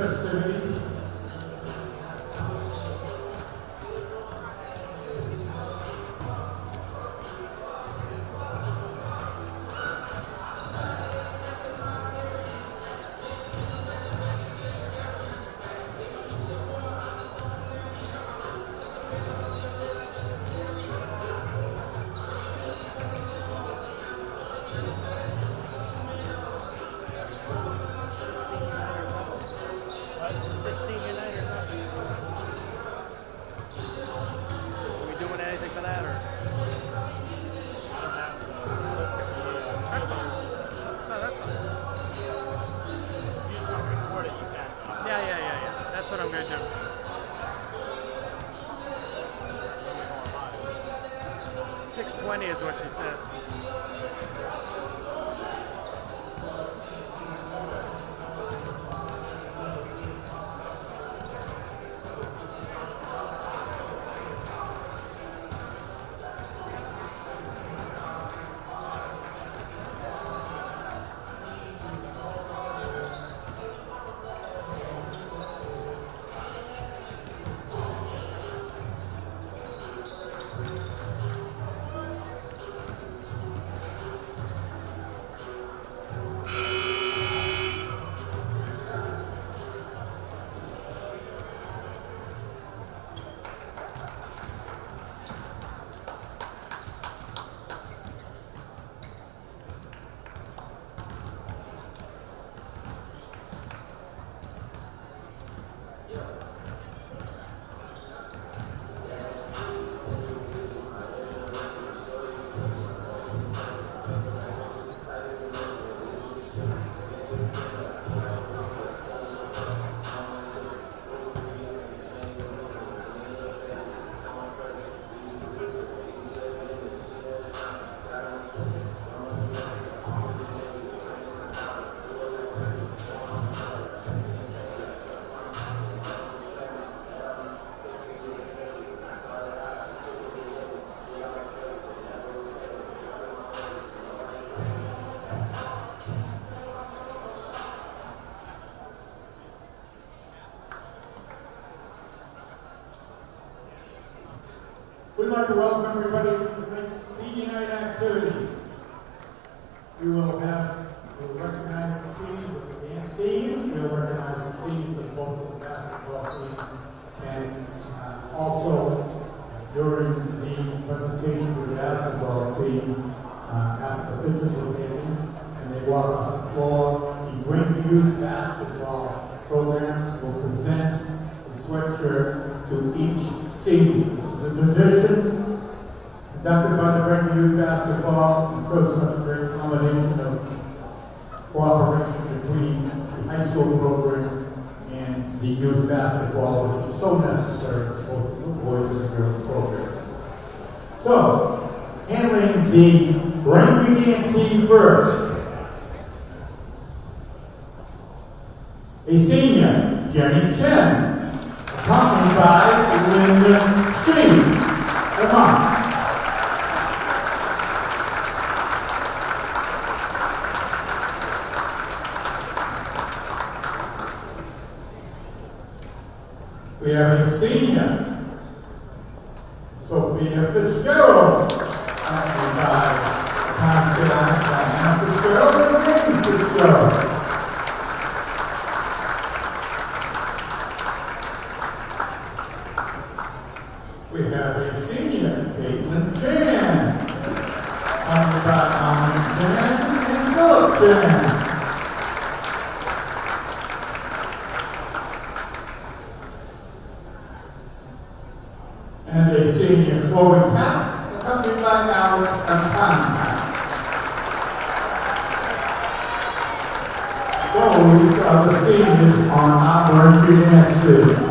festivities. That's what I'm going to do. 6:20 is what she said. We'd like to welcome everybody to the next senior night activities. We'll recognize the seniors of the dance team, we'll recognize the seniors of both the basketball team, and also during the presentation of the basketball team, after the pictures were taken and they walk on the floor, the Braintree basketball program will present the sweatshirt to each senior. This is a tradition conducted by the Braintree basketball because of a great combination of cooperation between the high school program and the youth basketball, which is so necessary for both the boys and the girls program. So, handling the Braintree dance team first. A senior, Jenny Chen, accompanied by Linda Sheen. Come on. We have a senior, Sophia Fitzgerald, accompanied by Diana Fitzgerald and James Fitzgerald. We have a senior, Caitlin Chan, accompanied by Alan Chan and Philip Chan. And a senior, Chloe Cap, accompanied by Alex and Tom. Those are the seniors on our Braintree dance team.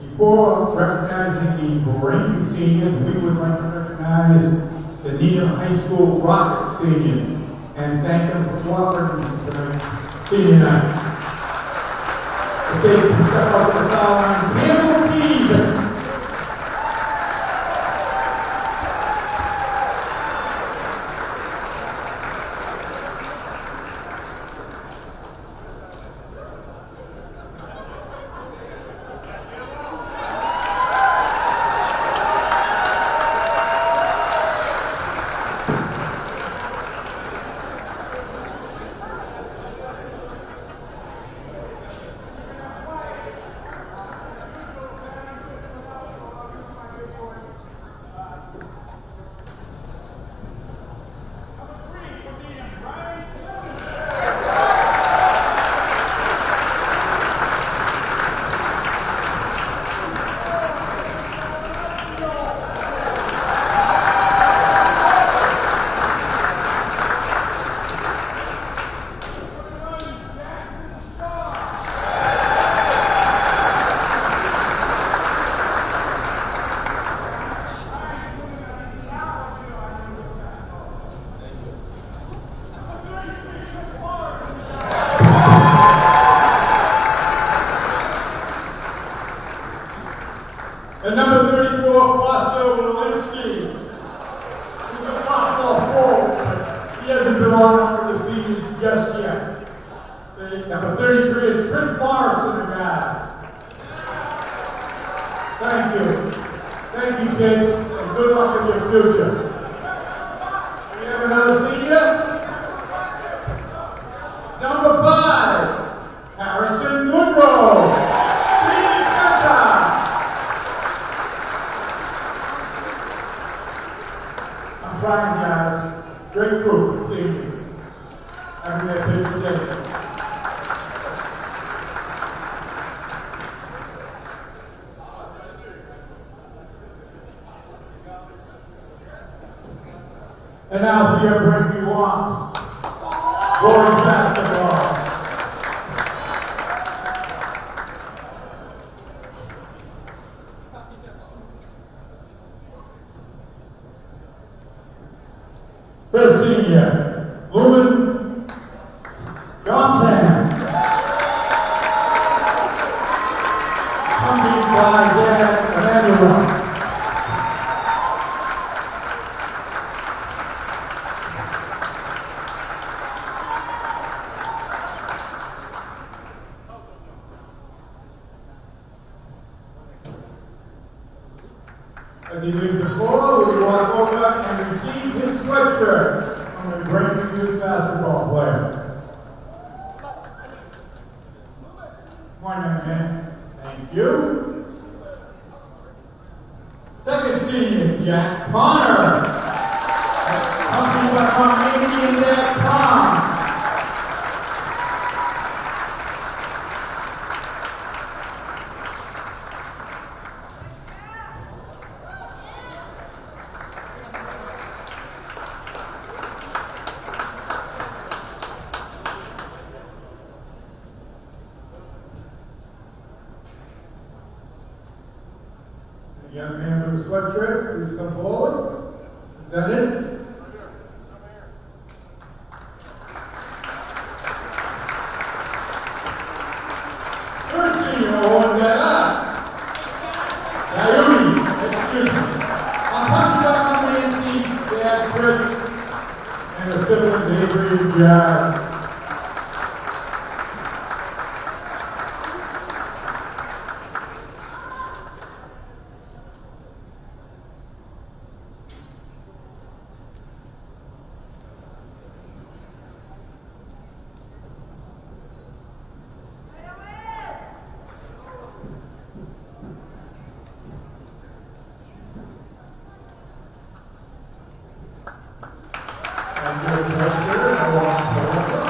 Before recognizing seniors, we would like to recognize the Needham High School Rocket seniors and thank them for cooperating with tonight's senior night. Okay, to step up to the foul line, Campbell Keys. And number 34, Bosco Walensky. He's a sophomore forward, but he hasn't been on up with the seniors just yet. Number 33 is Chris Morrison, the guy. Thank you. Thank you, kids, and good luck in your future. We have another senior. Number 5, Harrison Woodrow. Trying, guys. Great group of seniors. Having their picture taken. And now here, Braintree Wants. Boys basketball. First senior, Lumen Johnson. Coming by Dan Emmanuel. As he leaves the floor, we walk over and receive his sweatshirt from a Braintree youth basketball player. Come on, young man. Thank you. Second senior, Jack Connor. Coming by Armenian Dad Tom. Young man with a sweatshirt, please come forward. Is that it? Third senior, hold that up. Dione, excuse me. On top of that, Nancy, Dad, Chris, and the siblings, Avery and Jared. And your director,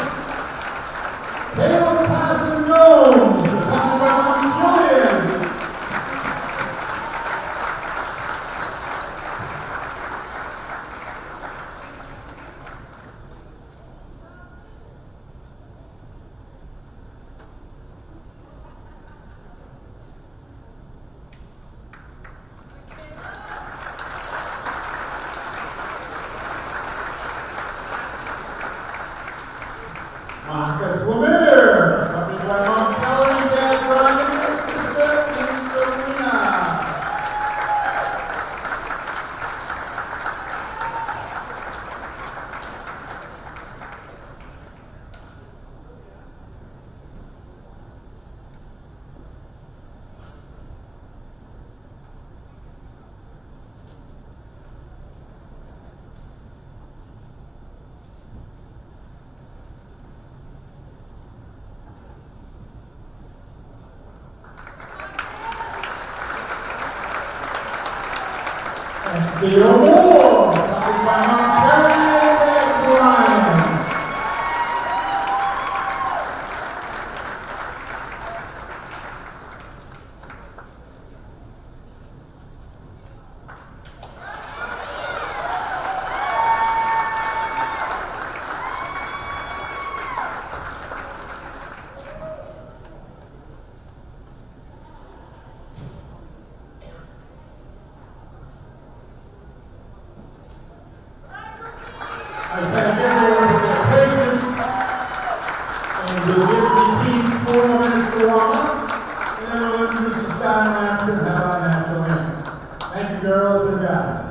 And Theo Moore, copied by Montgomery Ryan. I thank everyone for their patience, and we'll give the team 4 more minutes to warm up, and then we'll introduce the style match and have our natural end. Thank you, girls and guys.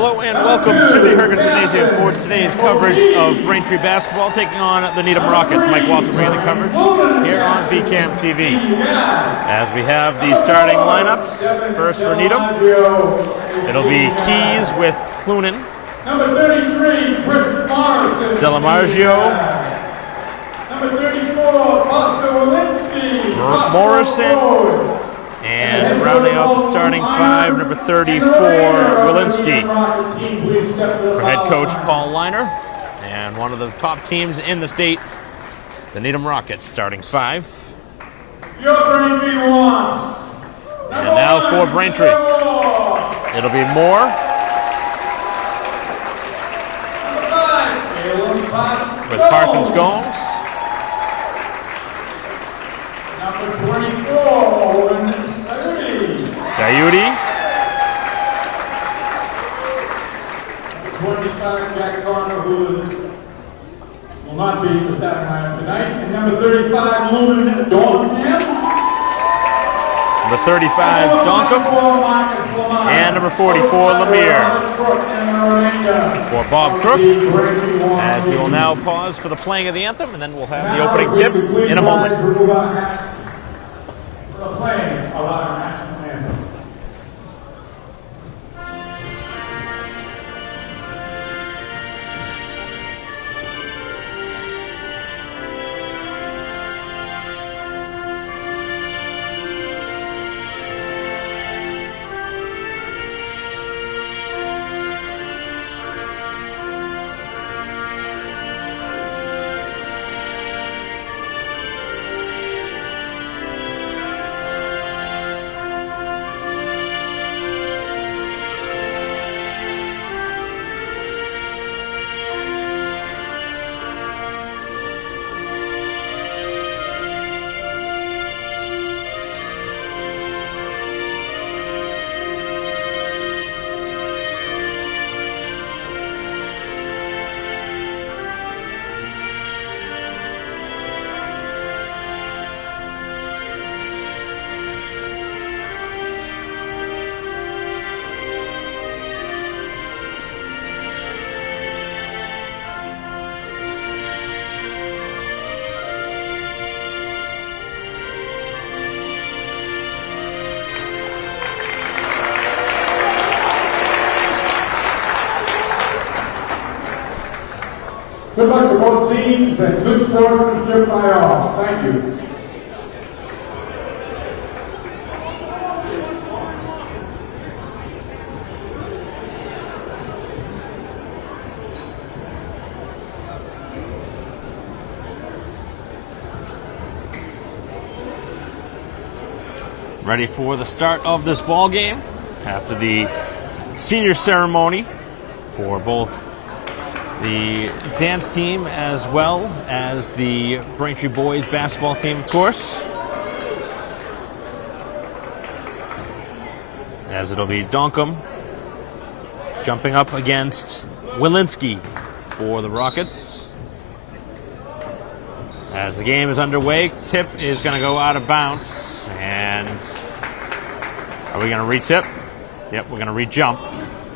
Hello and welcome to the Hergen Gymnasium for today's coverage of Braintree basketball taking on the Needham Rockets. Mike Watson bringing the coverage here on BCAM TV. As we have the starting lineups, first for Needham, it'll be Keys with Clunan, Number 33, Chris Morrison. Delamargio, Number 34, Foster Walensky. Morrison, and rounding out the starting five, number 34, Walensky. For head coach Paul Leiner, and one of the top teams in the state, the Needham Rockets, starting five. Your Braintree wants. And now for Braintree, it'll be Moore with Parsons Gomes. Number 24, Diuti. 25, Jack Garner, who will not be in the starting lineup tonight. And number 35, Lumen Dornham. Number 35, Donkum. And number 44, Lemire. For Bob Crook, as we will now pause for the playing of the anthem, and then we'll have the opening tip in a moment. For the playing of our national anthem. Good luck to both teams and good sportsmanship by all. Thank you. Ready for the start of this ball game after the senior ceremony for both the dance team as well as the Braintree boys basketball team, of course. As it'll be Donkum jumping up against Walensky for the Rockets. As the game is underway, tip is going to go out of bounds. And are we going to re-tip? Yep, we're going to re-jump.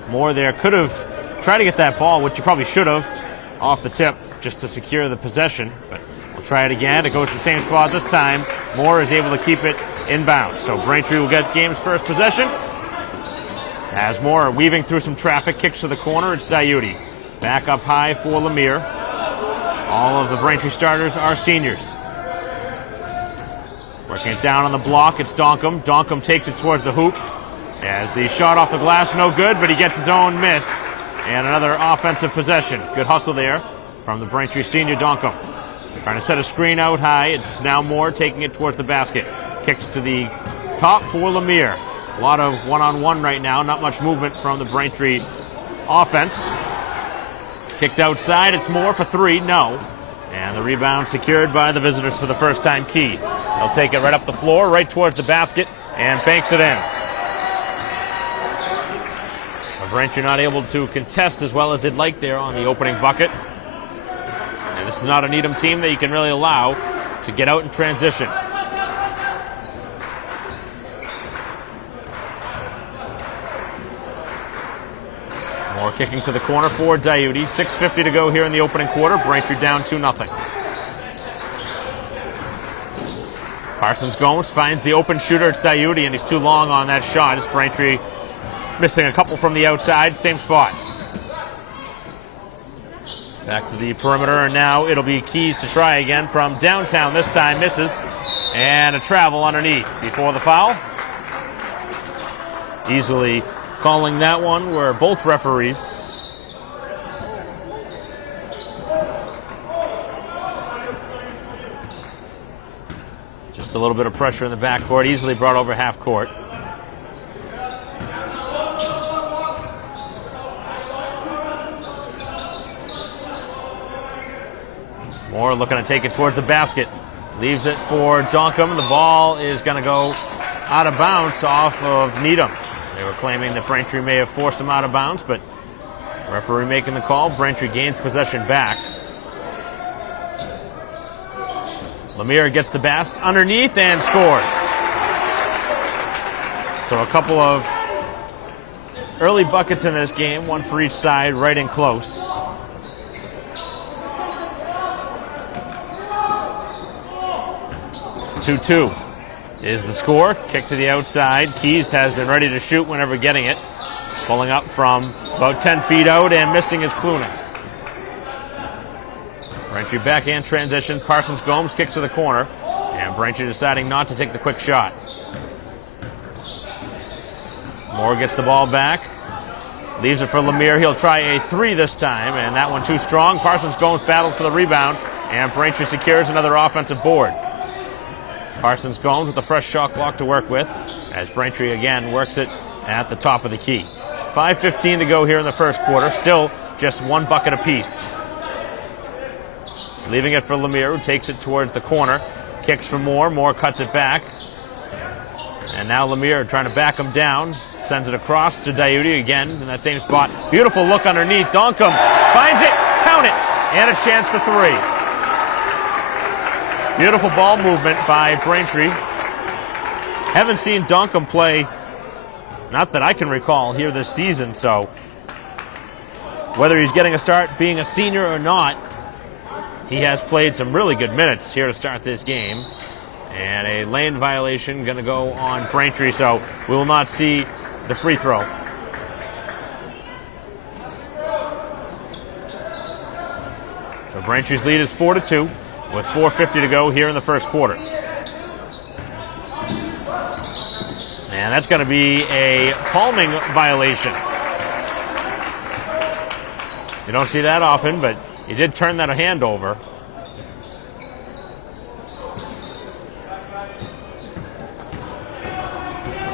Moore there could have tried to get that ball, which you probably should have, off the tip just to secure the possession. But we'll try it again. It goes to the same spot this time. Moore is able to keep it in bounds. So Braintree will get game's first possession. As Moore weaving through some traffic, kicks to the corner. It's Diuti. Back up high for Lemire. All of the Braintree starters are seniors. Working it down on the block, it's Donkum. Donkum takes it towards the hoop. As the shot off the glass, no good, but he gets his own miss. And another offensive possession. Good hustle there from the Braintree senior Donkum. Trying to set a screen out high. It's now Moore taking it towards the basket. Kicks to the top for Lemire. A lot of one-on-one right now. Not much movement from the Braintree offense. Kicked outside. It's Moore for three. No. And the rebound secured by the visitors for the first time, Keys. They'll take it right up the floor, right towards the basket, and banks it in. Braintree not able to contest as well as they'd like there on the opening bucket. And this is not a Needham team that you can really allow to get out in transition. Moore kicking to the corner for Diuti. 6:50 to go here in the opening quarter. Braintree down 2-0. Parsons Gomes finds the open shooter. It's Diuti, and he's too long on that shot. It's Braintree missing a couple from the outside. Same spot. Back to the perimeter, and now it'll be Keys to try again from downtown. This time misses, and a travel underneath before the foul. Easily calling that one were both referees. Just a little bit of pressure in the backcourt, easily brought over half court. Moore looking to take it towards the basket. Leaves it for Donkum. The ball is going to go out of bounds off of Needham. They were claiming that Braintree may have forced him out of bounds, but referee making the call. Braintree gains possession back. Lemire gets the pass underneath and scores. So a couple of early buckets in this game, one for each side, right in close. 2-2 is the score. Kick to the outside. Keys has been ready to shoot whenever getting it. Pulling up from about 10 feet out and missing is Clooney. Braintree backhand transition. Parsons Gomes kicks to the corner. And Braintree deciding not to take the quick shot. Moore gets the ball back. Leaves it for Lemire. He'll try a three this time, and that one too strong. Parsons Gomes battles for the rebound, and Braintree secures another offensive board. Parsons Gomes with a fresh shot clock to work with, as Braintree again works it at the top of the key. 5:15 to go here in the first quarter. Still just one bucket apiece. Leaving it for Lemire, who takes it towards the corner. Kicks for Moore. Moore cuts it back. And now Lemire trying to back him down. Sends it across to Diuti again in that same spot. Beautiful look underneath. Donkum finds it. Count it. And a chance for three. Beautiful ball movement by Braintree. Haven't seen Donkum play, not that I can recall, here this season, so whether he's getting a start being a senior or not, he has played some really good minutes here to start this game. And a lane violation going to go on Braintree, so we will not see the free throw. So Braintree's lead is 4-2 with 4:50 to go here in the first quarter. And that's going to be a palming violation. You don't see that often, but he did turn that hand over.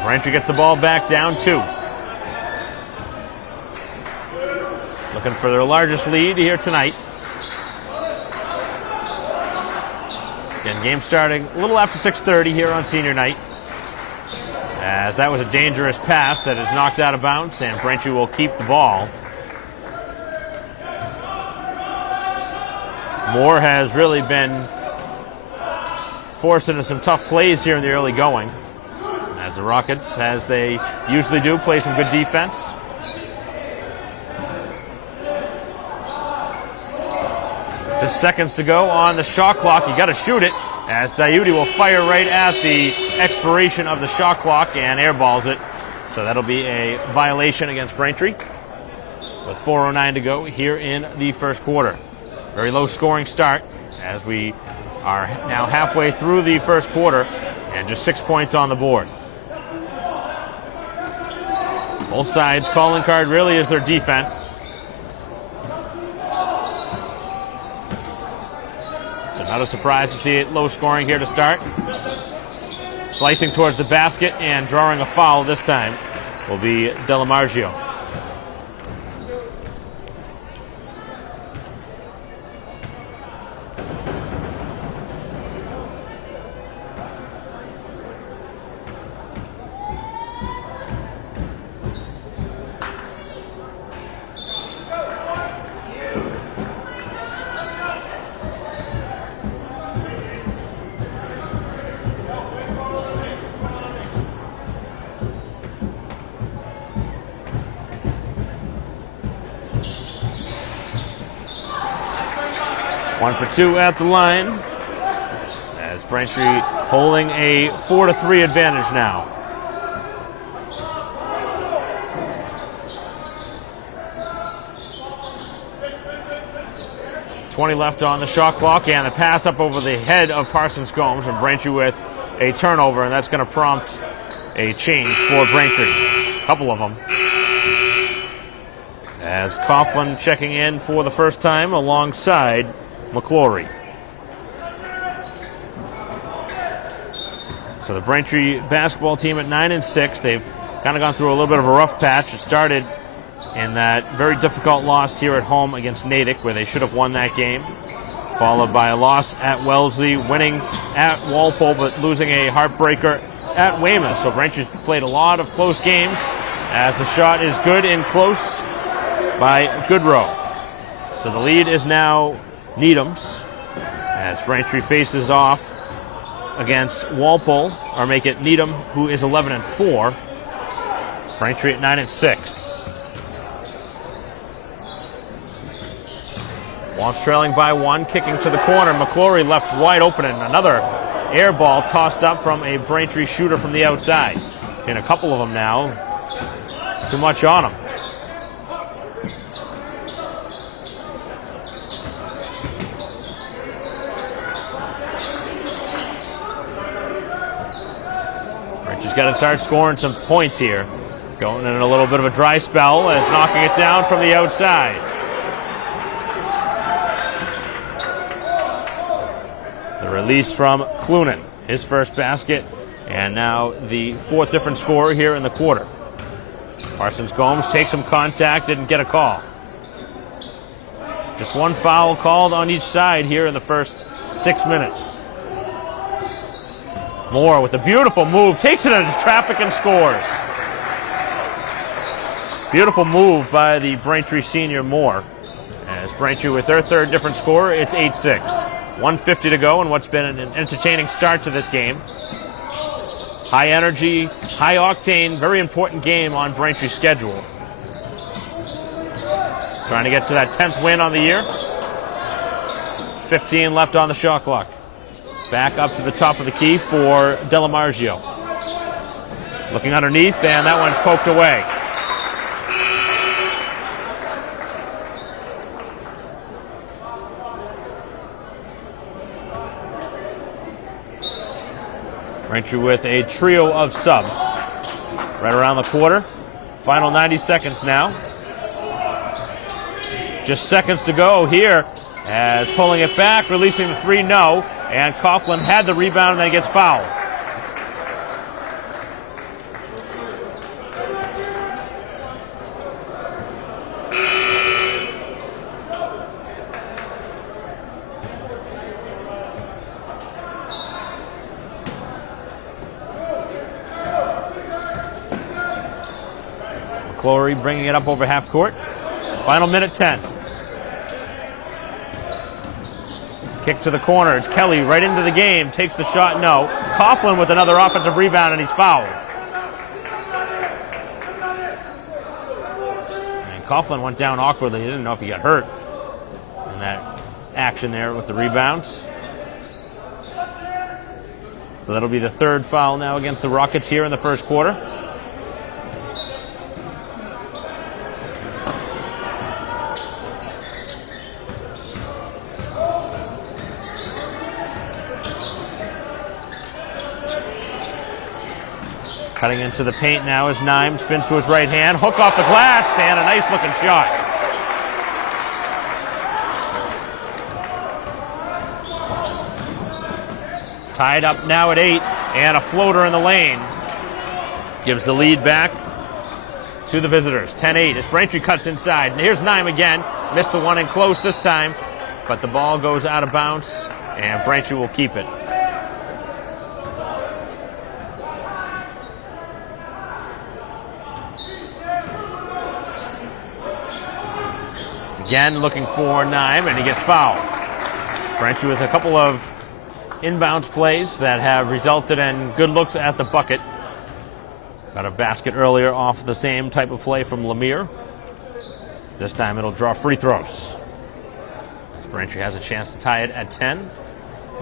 Braintree gets the ball back down 2. Looking for their largest lead here tonight. Again, game starting a little after 6:30 here on senior night. As that was a dangerous pass that is knocked out of bounds, and Braintree will keep the ball. Moore has really been forced into some tough plays here in the early going, as the Rockets, as they usually do, play some good defense. Just seconds to go on the shot clock. You got to shoot it, as Diuti will fire right at the expiration of the shot clock and airballs it. So that'll be a violation against Braintree with 4:09 to go here in the first quarter. Very low scoring start, as we are now halfway through the first quarter and just 6 points on the board. Both sides' calling card really is their defense. So not a surprise to see it low scoring here to start. Slicing towards the basket and drawing a foul this time will be Delamargio. 1 for 2 at the line, as Braintree holding a 4-3 advantage now. .20 left on the shot clock, and the pass up over the head of Parsons Gomes, and Braintree with a turnover, and that's going to prompt a change for Braintree. A couple of them. As Coughlin checking in for the first time alongside McClory. So the Braintree basketball team at 9-6, they've kind of gone through a little bit of a rough patch. It started in that very difficult loss here at home against Natick, where they should have won that game, followed by a loss at Wellesley, winning at Walpole, but losing a heartbreaker at Weymouth. So Braintree's played a lot of close games, as the shot is good and close by Goodrow. So the lead is now Needham's, as Braintree faces off against Walpole, or make it Needham, who is 11-4. Braintree at 9-6. Wamps trailing by 1, kicking to the corner. McClory left wide open, and another air ball tossed up from a Braintree shooter from the outside. And a couple of them now. Too much on them. Braintree's got to start scoring some points here. Going in a little bit of a dry spell, and knocking it down from the outside. The release from Clunan, his first basket, and now the 4th different scorer here in the quarter. Parsons Gomes takes some contact, didn't get a call. Just one foul called on each side here in the first 6 minutes. Moore with a beautiful move, takes it into traffic and scores. Beautiful move by the Braintree senior Moore. As Braintree with their 3rd different scorer, it's 8-6. 1:50 to go in what's been an entertaining start to this game. High energy, high octane, very important game on Braintree's schedule. Trying to get to that 10th win on the year. 15 left on the shot clock. Back up to the top of the key for Delamargio. Looking underneath, and that one's poked away. Braintree with a trio of subs right around the quarter. Final 90 seconds now. Just seconds to go here, as pulling it back, releasing the 3, no. And Coughlin had the rebound, and then he gets fouled. McClory bringing it up over half court. Final minute 10. Kick to the corner. It's Kelly right into the game. Takes the shot, no. Coughlin with another offensive rebound, and he's fouled. And Coughlin went down awkwardly. He didn't know if he got hurt in that action there with the rebounds. So that'll be the 3rd foul now against the Rockets here in the first quarter. Cutting into the paint now is Nime, spins to his right hand, hook off the glass, and a nice looking shot. Tied up now at 8, and a floater in the lane. Gives the lead back to the visitors, 10-8, as Braintree cuts inside. And here's Nime again, missed the one in close this time, but the ball goes out of bounds, and Braintree will keep it. Again, looking for Nime, and he gets fouled. Braintree with a couple of inbounds plays that have resulted in good looks at the bucket. Got a basket earlier off the same type of play from Lemire. This time it'll draw free throws. Braintree has a chance to tie it at 10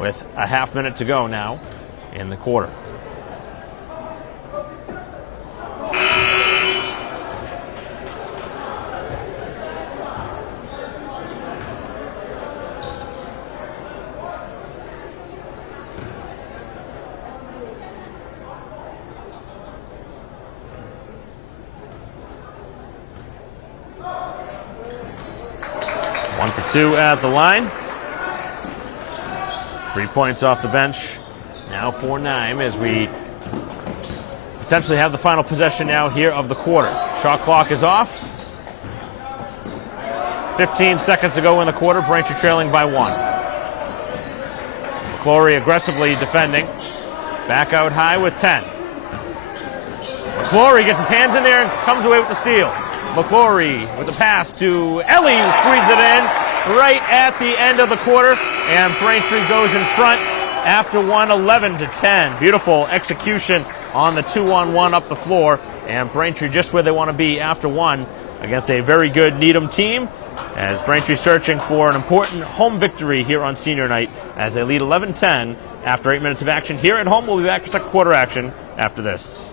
with a half minute to go now in the quarter. One for two at the line. 3 points off the bench. Now for Needham as we potentially have the final possession now here of the quarter. Shot clock is off. 15 seconds to go in the quarter. Braintree trailing by 1. McClory aggressively defending. Back out high with 10. McClory gets his hands in there and comes away with the steal. McClory with the pass to Ellie, who squeezes it in right at the end of the quarter, and Braintree goes in front after 11-10. Beautiful execution on the 2-on-1 up the floor, and Braintree just where they want to be after 1 against a very good Needham team, as Braintree searching for an important home victory here on senior night as they lead 11-10 after 8 minutes of action here at home. We'll be back for second quarter action after this.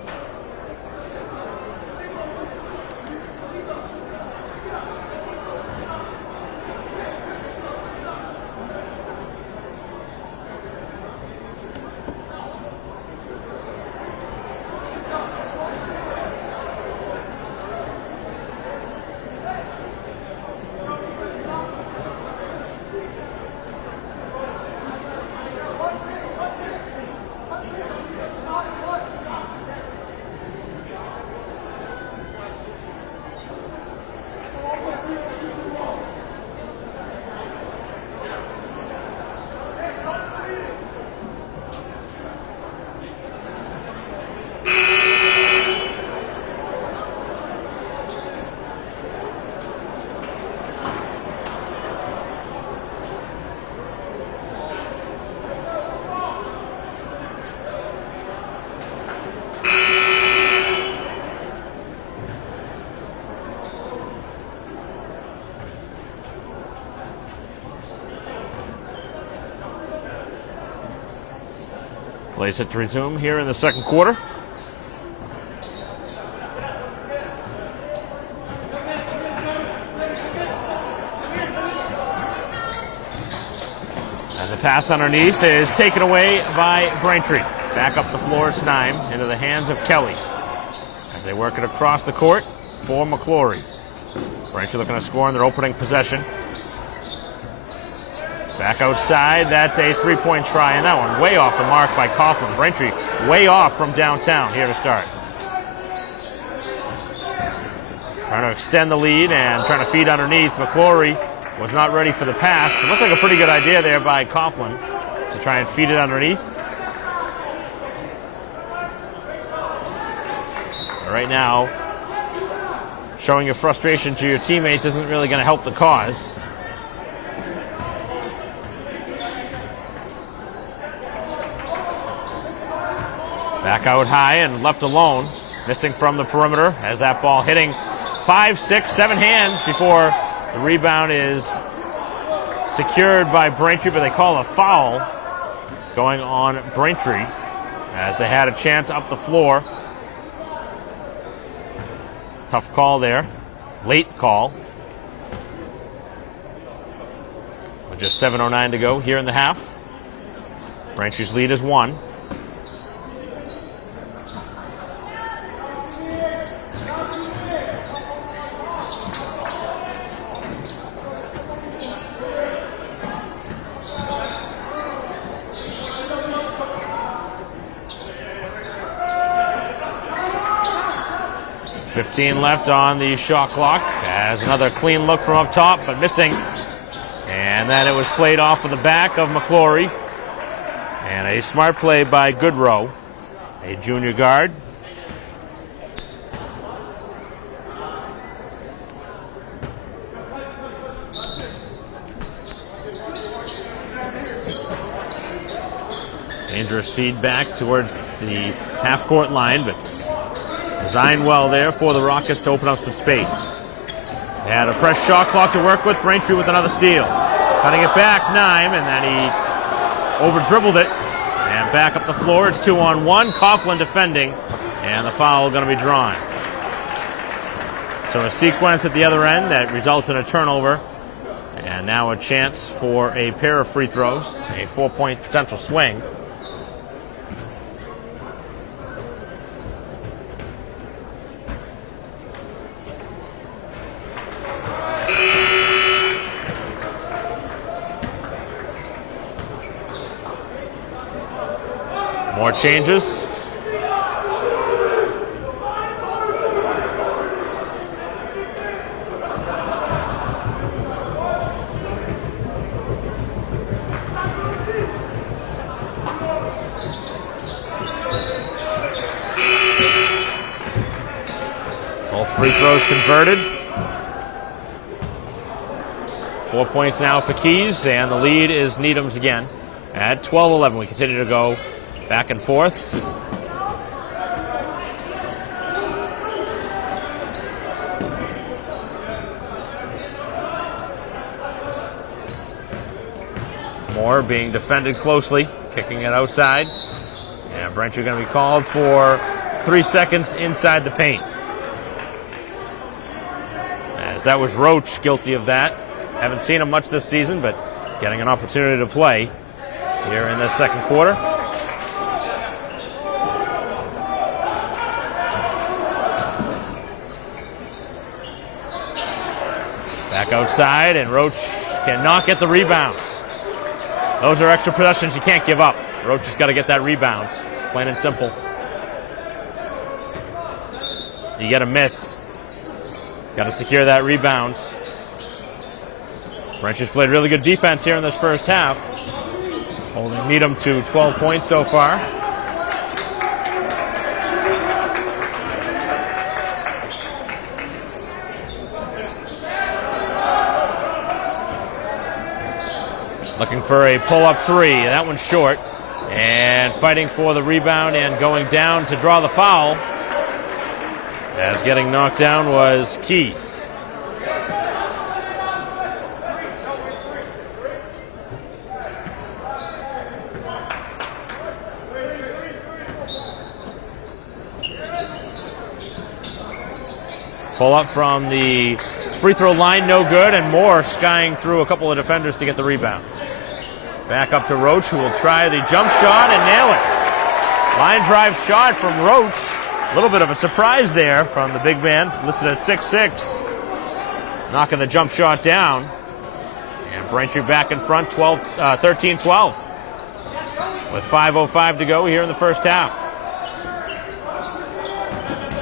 Play set to resume here in the second quarter. As a pass underneath is taken away by Braintree. Back up the floor, Needham into the hands of Kelly as they work it across the court for McClory. Braintree looking to score in their opening possession. Back outside, that's a three-point try, and that one way off the mark by Coughlin. Braintree way off from downtown here to start. Trying to extend the lead and trying to feed underneath. McClory was not ready for the pass. It looked like a pretty good idea there by Coughlin to try and feed it underneath. But right now, showing your frustration to your teammates isn't really going to help the cause. Back out high and left alone, missing from the perimeter as that ball hitting 5, 6, 7 hands before the rebound is secured by Braintree, but they call a foul going on Braintree as they had a chance up the floor. Tough call there, late call. With just 7:09 to go here in the half. Braintree's lead is 1. .15 left on the shot clock as another clean look from up top, but missing. And then it was played off of the back of McClory. And a smart play by Goodrow, a junior guard. Dangerous feedback towards the half-court line, but designed well there for the Rockets to open up some space. They had a fresh shot clock to work with. Braintree with another steal. Cutting it back, Neidham, and then he over-dribbled it. And back up the floor, it's 2-on-1. Coughlin defending, and the foul going to be drawn. So a sequence at the other end that results in a turnover. And now a chance for a pair of free throws, a 4-point potential swing. More changes. Both free throws converted. 4 points now for Keys, and the lead is Needham's again at 12-11. We continue to go back and forth. Moore being defended closely, kicking it outside. And Braintree going to be called for 3 seconds inside the paint. As that was Roach guilty of that. Haven't seen him much this season, but getting an opportunity to play here in the second quarter. Back outside, and Roach cannot get the rebounds. Those are extra possessions you can't give up. Roach has got to get that rebound, plain and simple. You get a miss. Got to secure that rebound. Braintree's played really good defense here in this first half, holding Needham to 12 points so far. Looking for a pull-up three. That one's short. And fighting for the rebound and going down to draw the foul, as getting knocked down was Keys. Pull up from the free throw line, no good, and Moore skying through a couple of defenders to get the rebound. Back up to Roach, who will try the jump shot and nail it. Line drive shot from Roach. A little bit of a surprise there from the big man, listed at 6'6", knocking the jump shot down. And Braintree back in front, 13-12, with 5:05 to go here in the first half.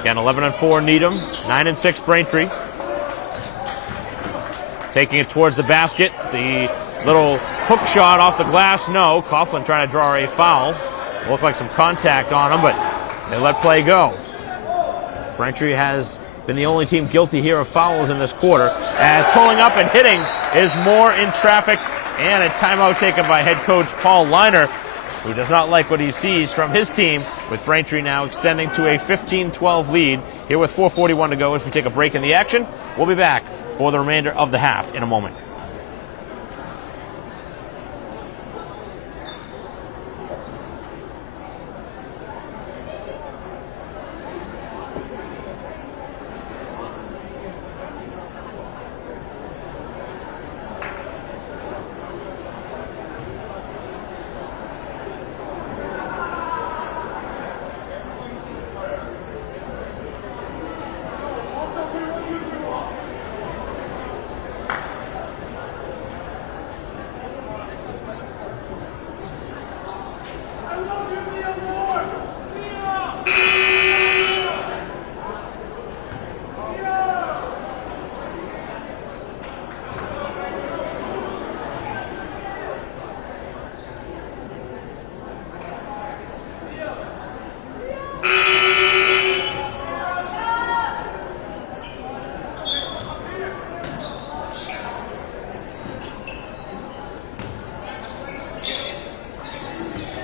Again, 11-4 Needham, 9-6 Braintree. Taking it towards the basket. The little hook shot off the glass, no. Coughlin trying to draw a foul. Looked like some contact on him, but they let play go. Braintree has been the only team guilty here of fouls in this quarter, as pulling up and hitting is Moore in traffic, and a timeout taken by head coach Paul Liner, who does not like what he sees from his team, with Braintree now extending to a 15-12 lead here with 4:41 to go as we take a break in the action. We'll be back for the remainder of the half in a moment.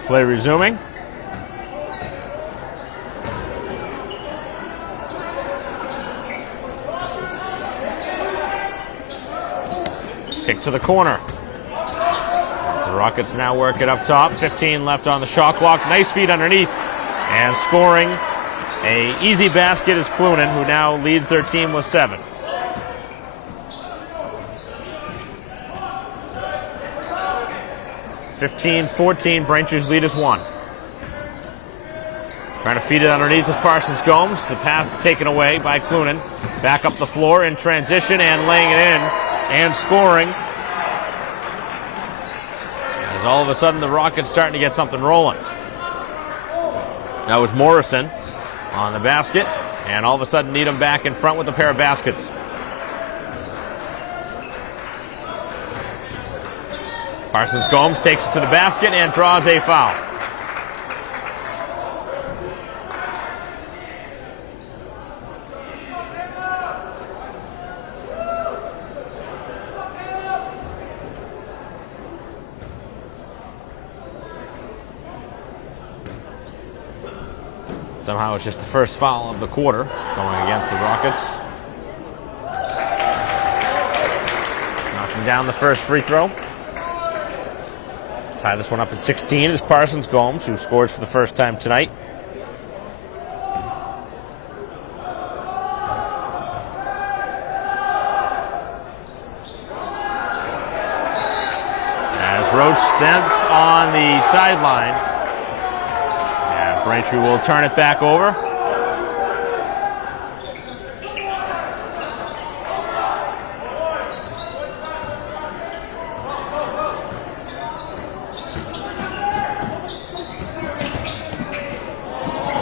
Play resuming. Kick to the corner. Rockets now work it up top. 15 left on the shot clock. Nice feed underneath. And scoring a easy basket is Clunan, who now leads their team with 7. Braintree's lead is 1. Trying to feed it underneath with Parsons Gomes. The pass is taken away by Clunan. Back up the floor in transition and laying it in and scoring. As all of a sudden the Rockets starting to get something rolling. That was Morrison on the basket, and all of a sudden Needham back in front with a pair of baskets. Parsons Gomes takes it to the basket and draws a foul. Somehow it's just the first foul of the quarter going against the Rockets. Knocking down the first free throw. Tie this one up at 16 is Parsons Gomes, who scores for the first time tonight. As Roach steps on the sideline, Braintree will turn it back over.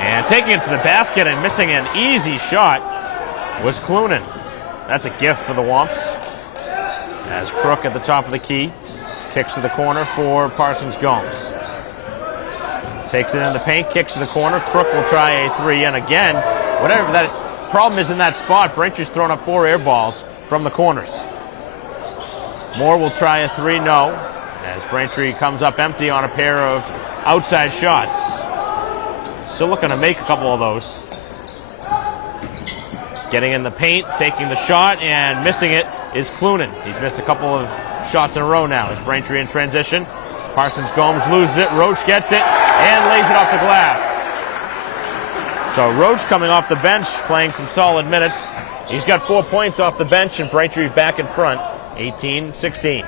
And taking it to the basket and missing an easy shot was Clunan. That's a gift for the Womps. As Crook at the top of the key kicks to the corner for Parsons Gomes. Takes it in the paint, kicks to the corner. Crook will try a 3, and again, whatever that problem is in that spot, Braintree's thrown up 4 air balls from the corners. Moore will try a 3, no, as Braintree comes up empty on a pair of outside shots. Still looking to make a couple of those. Getting in the paint, taking the shot, and missing it is Clunan. He's missed a couple of shots in a row now as Braintree in transition. Parsons Gomes loses it, Roach gets it, and lays it off the glass. So Roach coming off the bench, playing some solid minutes. He's got 4 points off the bench, and Braintree back in front, 18-16.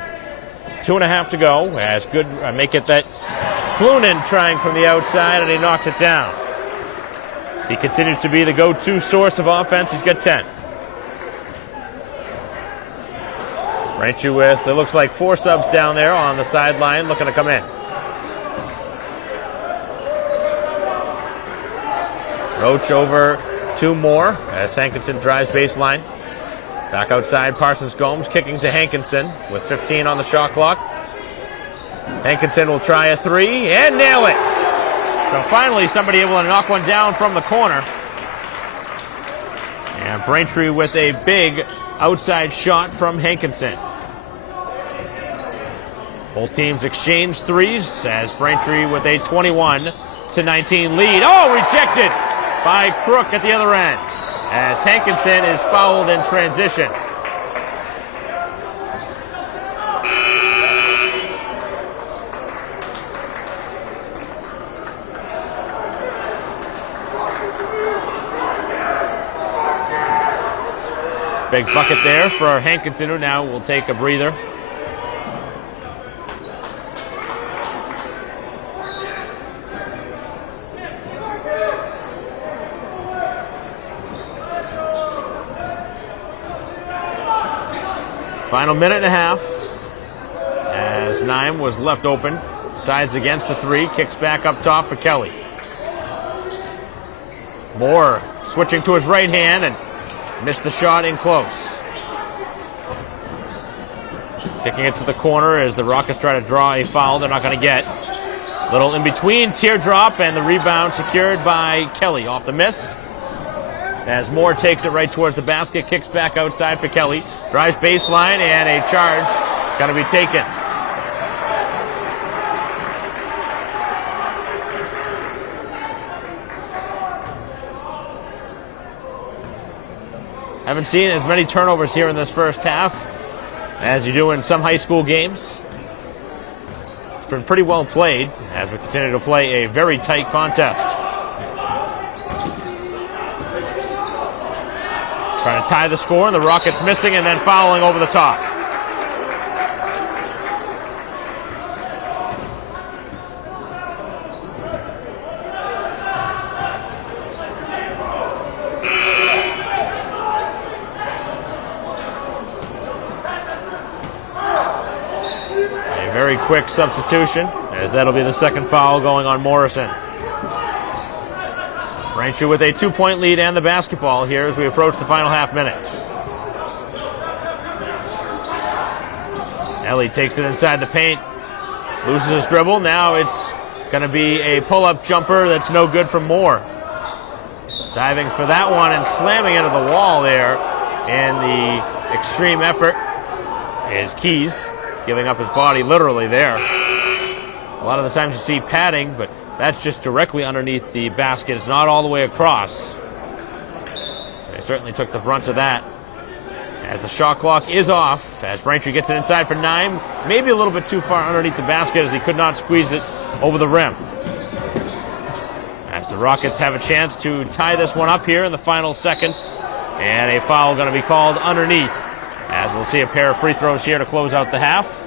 2.5 to go, as good make it that Clunan trying from the outside, and he knocks it down. He continues to be the go-to source of offense. He's got 10. Braintree with, it looks like 4 subs down there on the sideline looking to come in. Roach over 2 more as Hankinson drives baseline. Back outside, Parsons Gomes kicking to Hankinson with 15 on the shot clock. Hankinson will try a 3 and nail it. So finally somebody able to knock one down from the corner. And Braintree with a big outside shot from Hankinson. Both teams exchange 3s as Braintree with a 21-19 lead. Oh, rejected by Crook at the other end as Hankinson is fouled in transition. Big bucket there for Hankinson, who now will take a breather. Final minute and a half as Neidham was left open. Sides against the 3, kicks back up top for Kelly. Moore switching to his right hand and missed the shot in close. Kicking it to the corner as the Rockets try to draw a foul they're not going to get. Little in between, teardrop, and the rebound secured by Kelly off the miss. As Moore takes it right towards the basket, kicks back outside for Kelly. Drives baseline, and a charge going to be taken. Haven't seen as many turnovers here in this first half as you do in some high school games. been pretty well played as we continue to play a very tight contest. Trying to tie the score, and the Rockets missing and then fouling over the top. Very quick substitution, as that'll be the second foul going on Morrison. Braintree with a 2-point lead and the basketball here as we approach the final half minute. Ellie takes it inside the paint, loses his dribble. Now it's going to be a pull-up jumper that's no good from Moore. Diving for that one and slamming into the wall there in the extreme effort is Keys. Giving up his body literally there. A lot of the times you see padding, but that's just directly underneath the basket. It's not all the way across. So he certainly took the brunt of that. As the shot clock is off, as Braintree gets it inside for 9, maybe a little bit too far underneath the basket as he could not squeeze it over the rim. As the Rockets have a chance to tie this one up here in the final seconds, and a foul going to be called underneath. As we'll see a pair of free throws here to close out the half.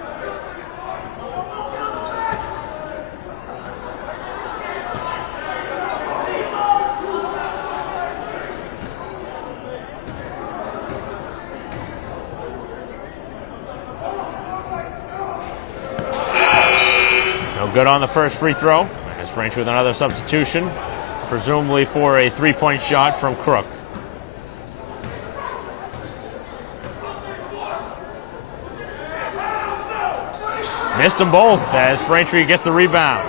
No good on the first free throw. As Braintree with another substitution, presumably for a 3-point shot from Crook. Missed them both as Braintree gets the rebound.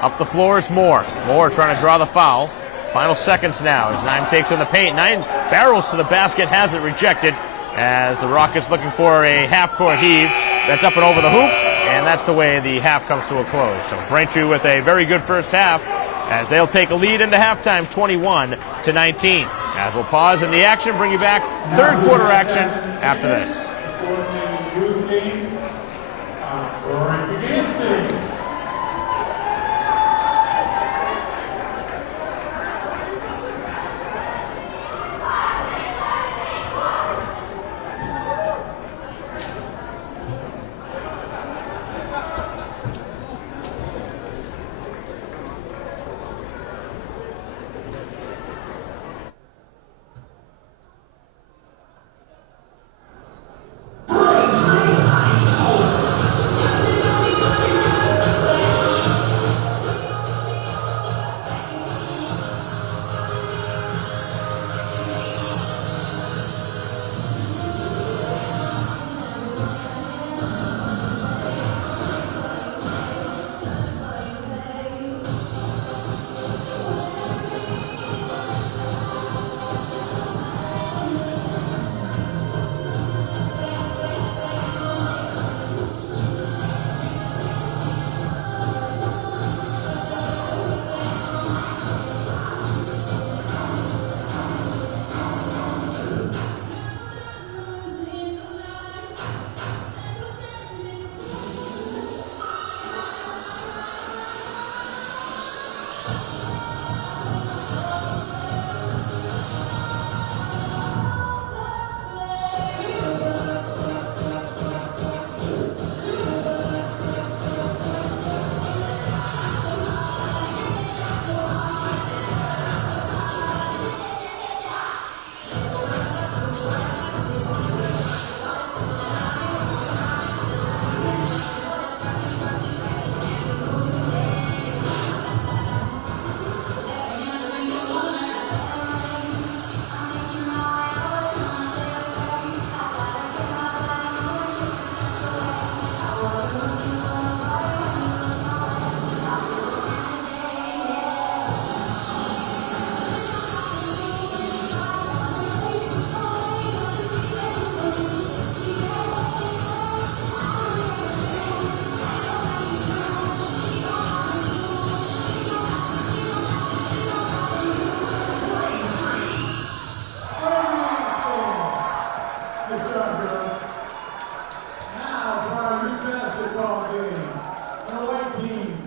Up the floor is Moore. Moore trying to draw the foul. Final seconds now as Neidham takes in the paint. Neidham barrels to the basket, has it rejected as the Rockets looking for a half-court heave. That's up and over the hoop, and that's the way the half comes to a close. So Braintree with a very good first half as they'll take a lead into halftime, 21-19. As we'll pause in the action, bring you back third quarter action after this. 14,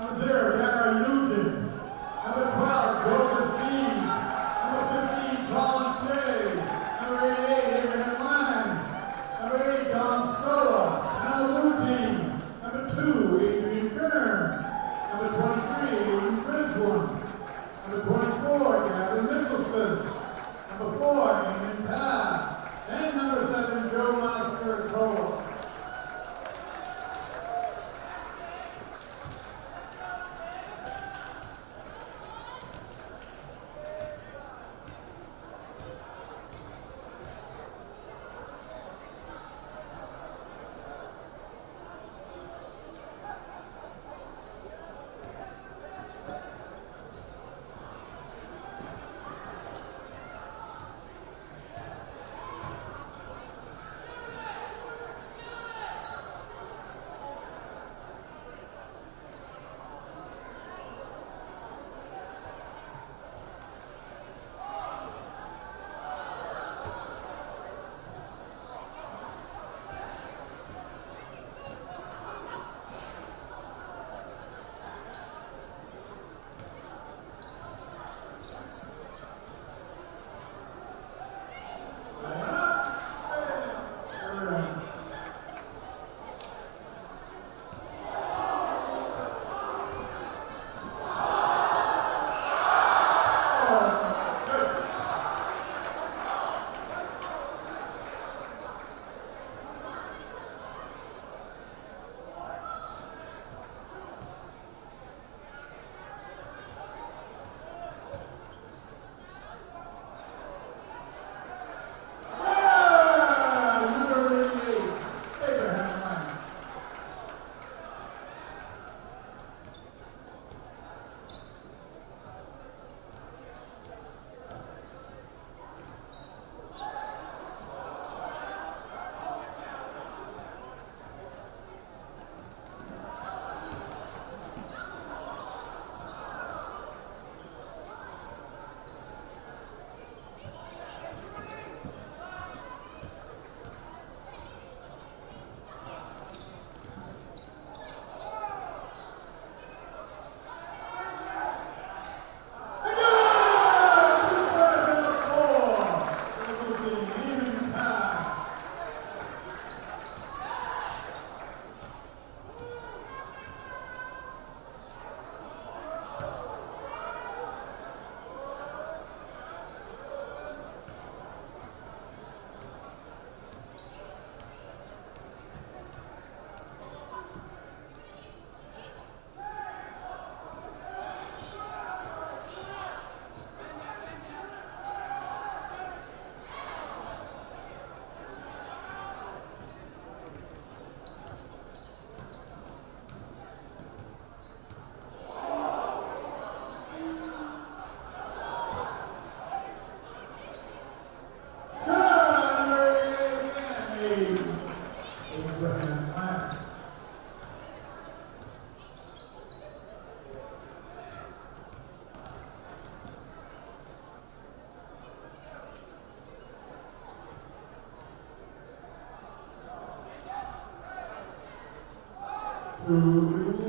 number 0, Gary Nugent. Number 12, Joseph Dean. Number 15, Colin Shea. Number 88, Abraham Lyman. Number 8, John Stolla. Number 13, number 2, Adrian Kern. Number 23, Aiden Griswold. Number 24, Gavin Mickelson. Number 4, Eamon Pass. And number 7, Joe Master Cole.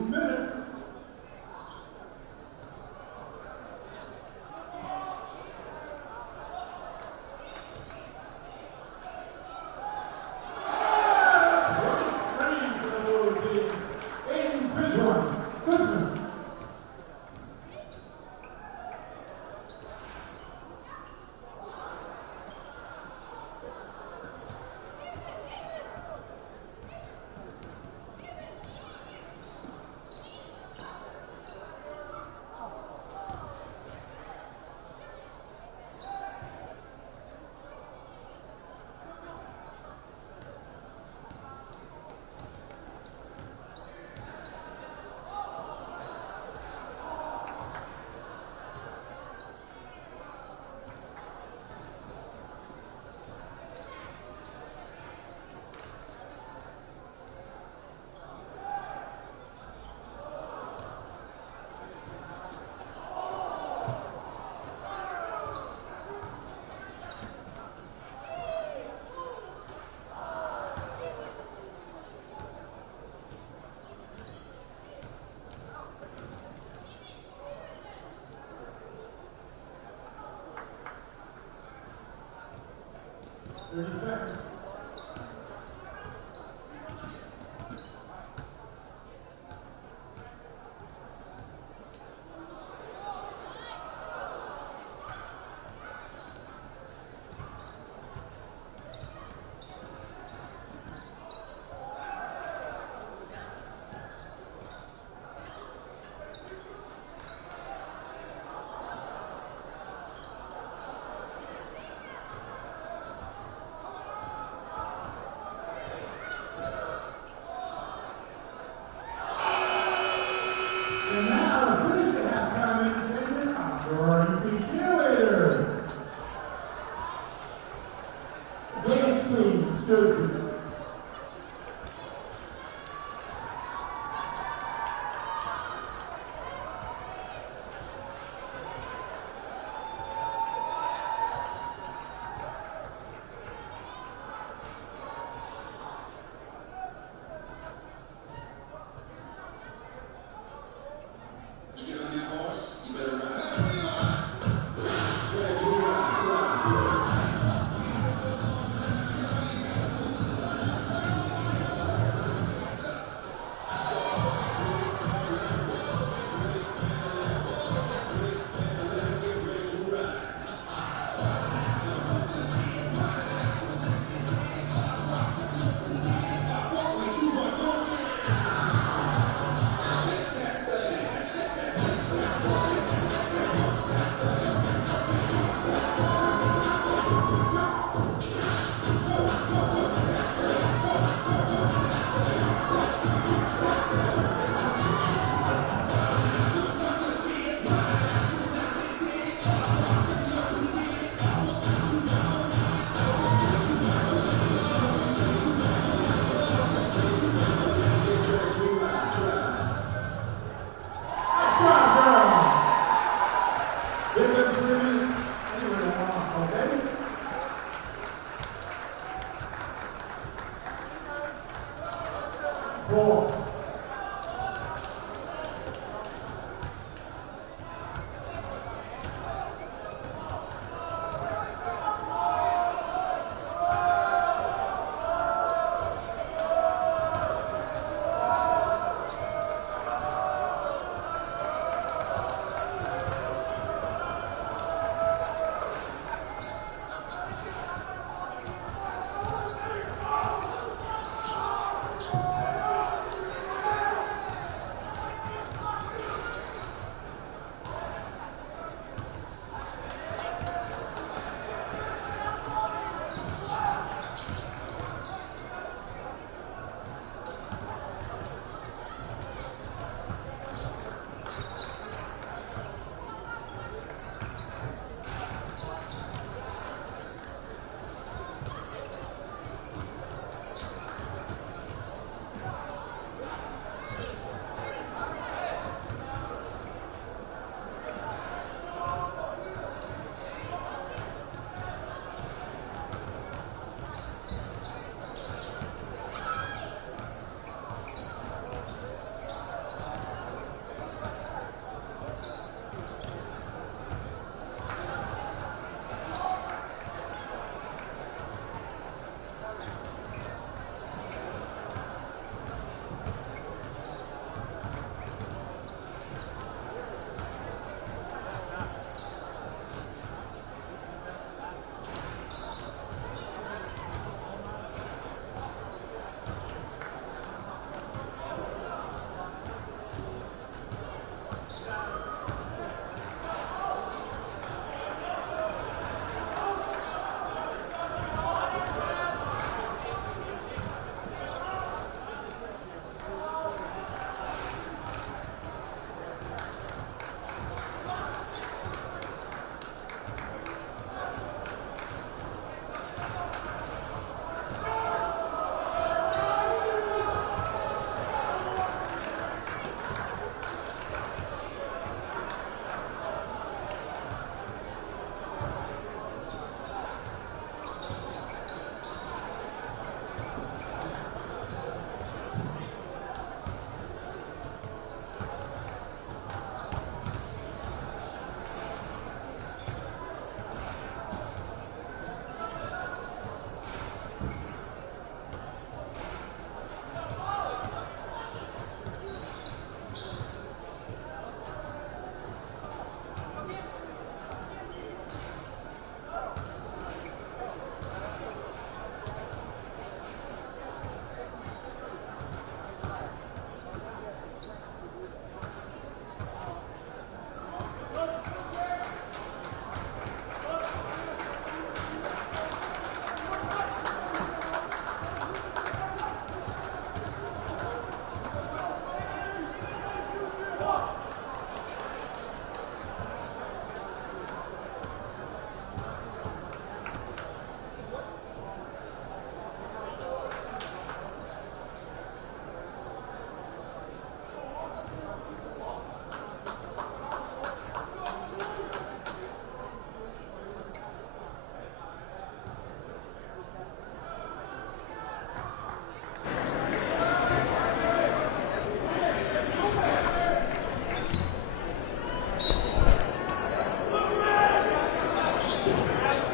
minutes.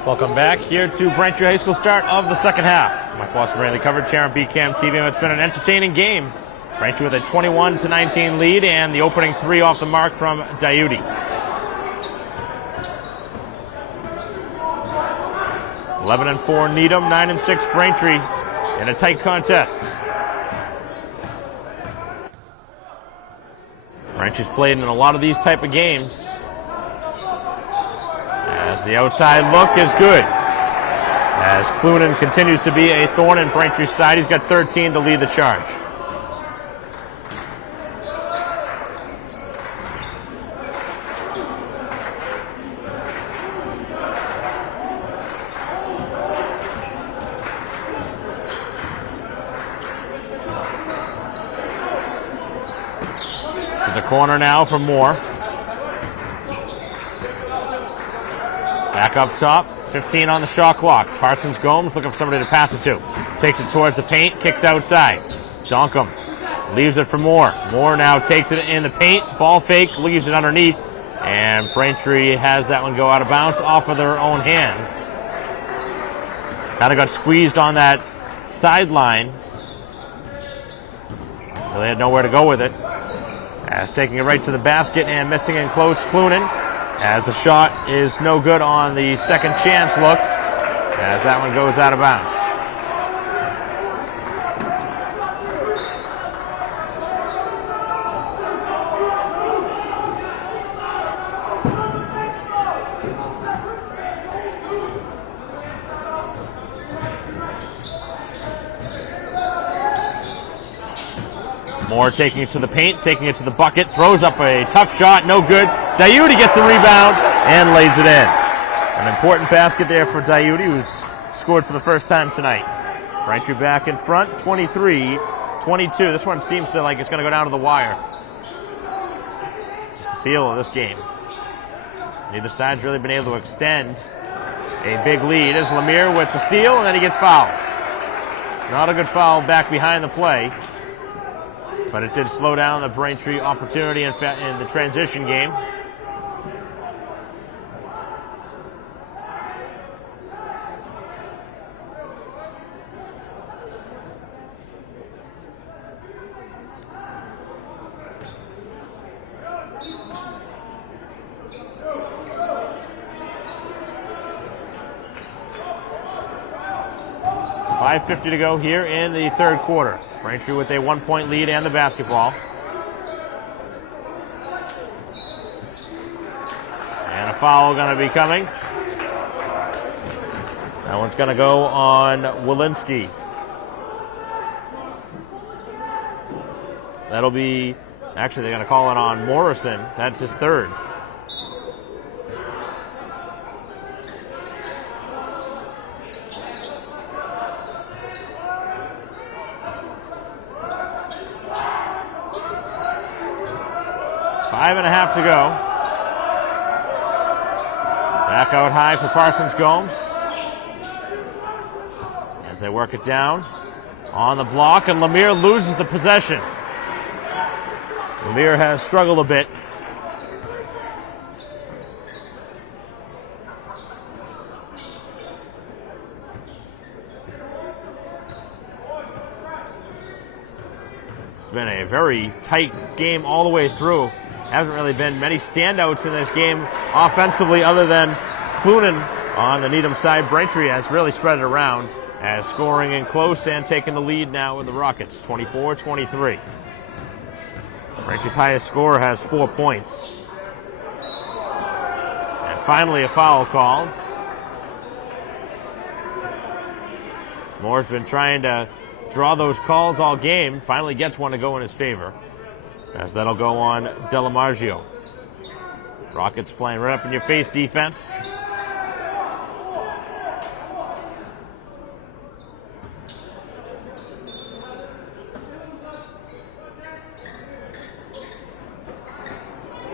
Welcome back here to Braintree High School, start of the second half. Mike Boston Brantley covered, Sharon BCAM TV. It's been an entertaining game. Braintree with a 21-19 lead, and the opening three off the mark from Diuti. 11-4 Needham, 9-6 Braintree in a tight contest. Braintree's played in a lot of these type of games. As the outside look is good. As Clunan continues to be a thorn in Braintree's side, he's got 13 to lead the charge. To the corner now for Moore. Back up top, 15 on the shot clock. Parsons Gomes looking for somebody to pass it to. Takes it towards the paint, kicks outside. Donkum leaves it for Moore. Moore now takes it in the paint, ball fake, leaves it underneath, and Braintree has that one go out of bounds off of their own hands. Kind of got squeezed on that sideline. Really had nowhere to go with it. As taking it right to the basket and missing in close, Clunan. As the shot is no good on the second chance look, as that one goes out of bounds. Moore taking it to the paint, taking it to the bucket, throws up a tough shot, no good. Diuti gets the rebound and lays it in. An important basket there for Diuti, who's scored for the first time tonight. Braintree back in front, 23-22. This one seems to like it's going to go down to the wire. Just the feel of this game. Neither side's really been able to extend a big lead. As Lemire with the steal, and then he gets fouled. Not a good foul back behind the play. But it did slow down the Braintree opportunity in the transition game. .550 to go here in the third quarter. Braintree with a 1-point lead and the basketball. And a foul going to be coming. That one's going to go on Walensky. That'll be, actually they're going to call it on Morrison. That's his third. Five and a half to go. Back out high for Parsons Gomes. As they work it down. On the block, and Lemire loses the possession. Lemire has struggled a bit. It's been a very tight game all the way through. Hasn't really been many standouts in this game offensively other than Clunan on the Needham side. Braintree has really spread it around as scoring in close and taking the lead now with the Rockets, 24-23. Braintree's highest scorer has 4 points. And finally a foul called. Moore's been trying to draw those calls all game. Finally gets one to go in his favor. As that'll go on Delamargio. Rockets playing right up in your face defense.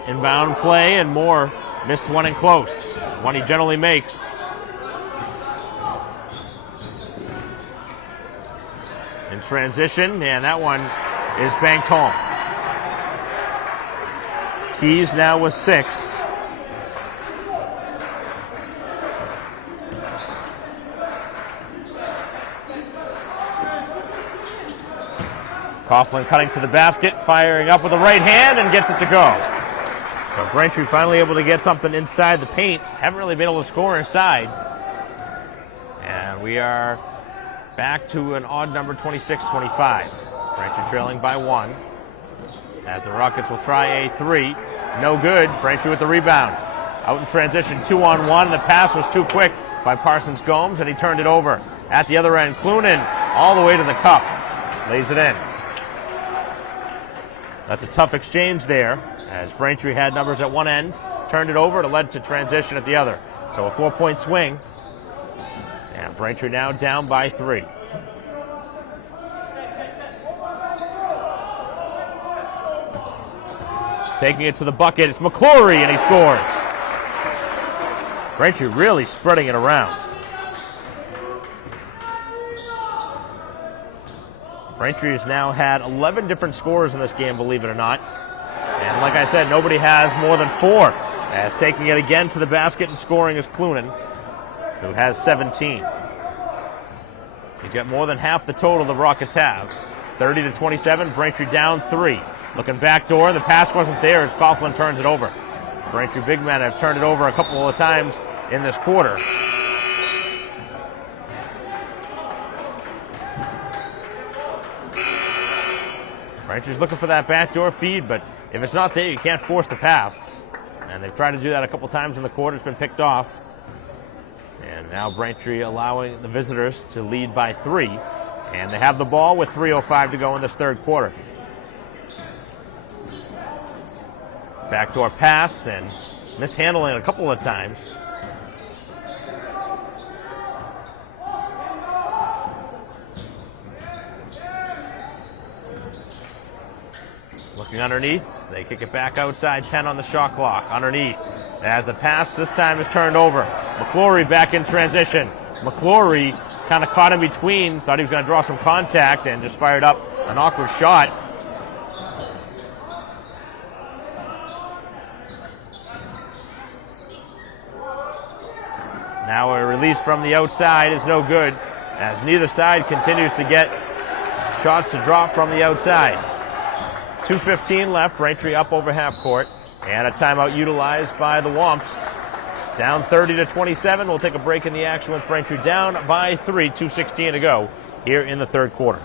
Inbound play, and Moore missed one in close. One he generally makes. In transition, and that one is banked home. Keys now with 6. Coughlin cutting to the basket, firing up with the right hand, and gets it to go. So Braintree finally able to get something inside the paint. Haven't really been able to score inside. And we are back to an odd number, 26-25. Braintree trailing by 1. As the Rockets will try a 3. No good. Braintree with the rebound. Out in transition, 2-on-1. The pass was too quick by Parsons Gomes, and he turned it over. At the other end, Clunan all the way to the cup. Lays it in. That's a tough exchange there, as Braintree had numbers at one end, turned it over, it led to transition at the other. So a 4-point swing, and Braintree now down by 3. Taking it to the bucket, it's McClory, and he scores. Braintree really spreading it around. Braintree has now had 11 different scorers in this game, believe it or not. And like I said, nobody has more than 4. As taking it again to the basket and scoring is Clunan, who has 17. He's got more than half the total the Rockets have. 30-27, Braintree down 3. Looking backdoor, the pass wasn't there as Coughlin turns it over. Braintree big men have turned it over a couple of times in this quarter. Braintree's looking for that backdoor feed, but if it's not there, you can't force the pass. And they've tried to do that a couple times in the quarter. It's been picked off. And now Braintree allowing the visitors to lead by 3. And they have the ball with 3:05 to go in this third quarter. Backdoor pass and mishandling a couple of times. Looking underneath, they kick it back outside, 10 on the shot clock. Underneath, as the pass this time is turned over. McClory back in transition. McClory kind of caught in between, thought he was going to draw some contact, and just fired up an awkward shot. Now a release from the outside is no good, as neither side continues to get shots to drop from the outside. 2:15 left, Braintree up over half court, and a timeout utilized by the Womps. Down 30-27, we'll take a break in the action with Braintree down by 3, 2:16 to go here in the third quarter.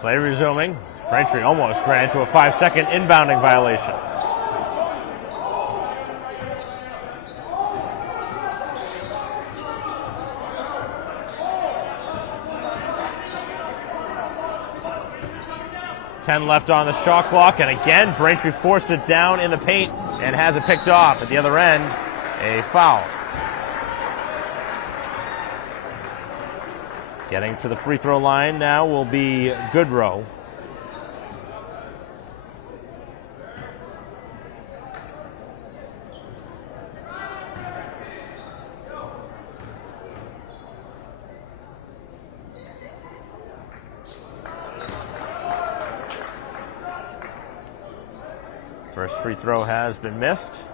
Play resuming. Braintree almost ran into a 5-second inbounding violation. Ten left on the shot clock, and again, Braintree forced it down in the paint and has it picked off. At the other end, a foul. Getting to the free throw line now will be Goodrow. First free throw has been missed.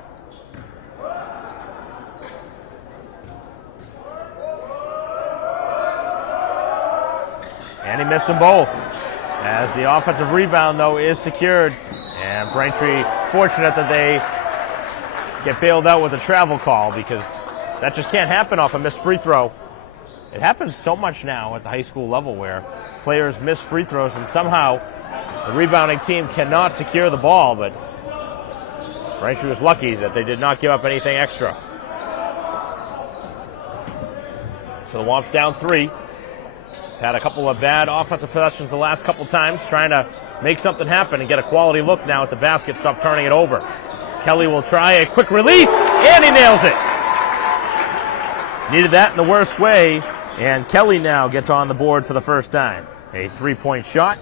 And he missed them both. As the offensive rebound, though, is secured. And Braintree fortunate that they get bailed out with a travel call, because that just can't happen off a missed free throw. It happens so much now at the high school level where players miss free throws and somehow the rebounding team cannot secure the ball, but Braintree was lucky that they did not give up anything extra. So the Womps down 3. Had a couple of bad offensive possessions the last couple times, trying to make something happen and get a quality look now at the basket, stop turning it over. Kelly will try a quick release, and he nails it. Needed that in the worst way, and Kelly now gets on the board for the first time. A 3-point shot.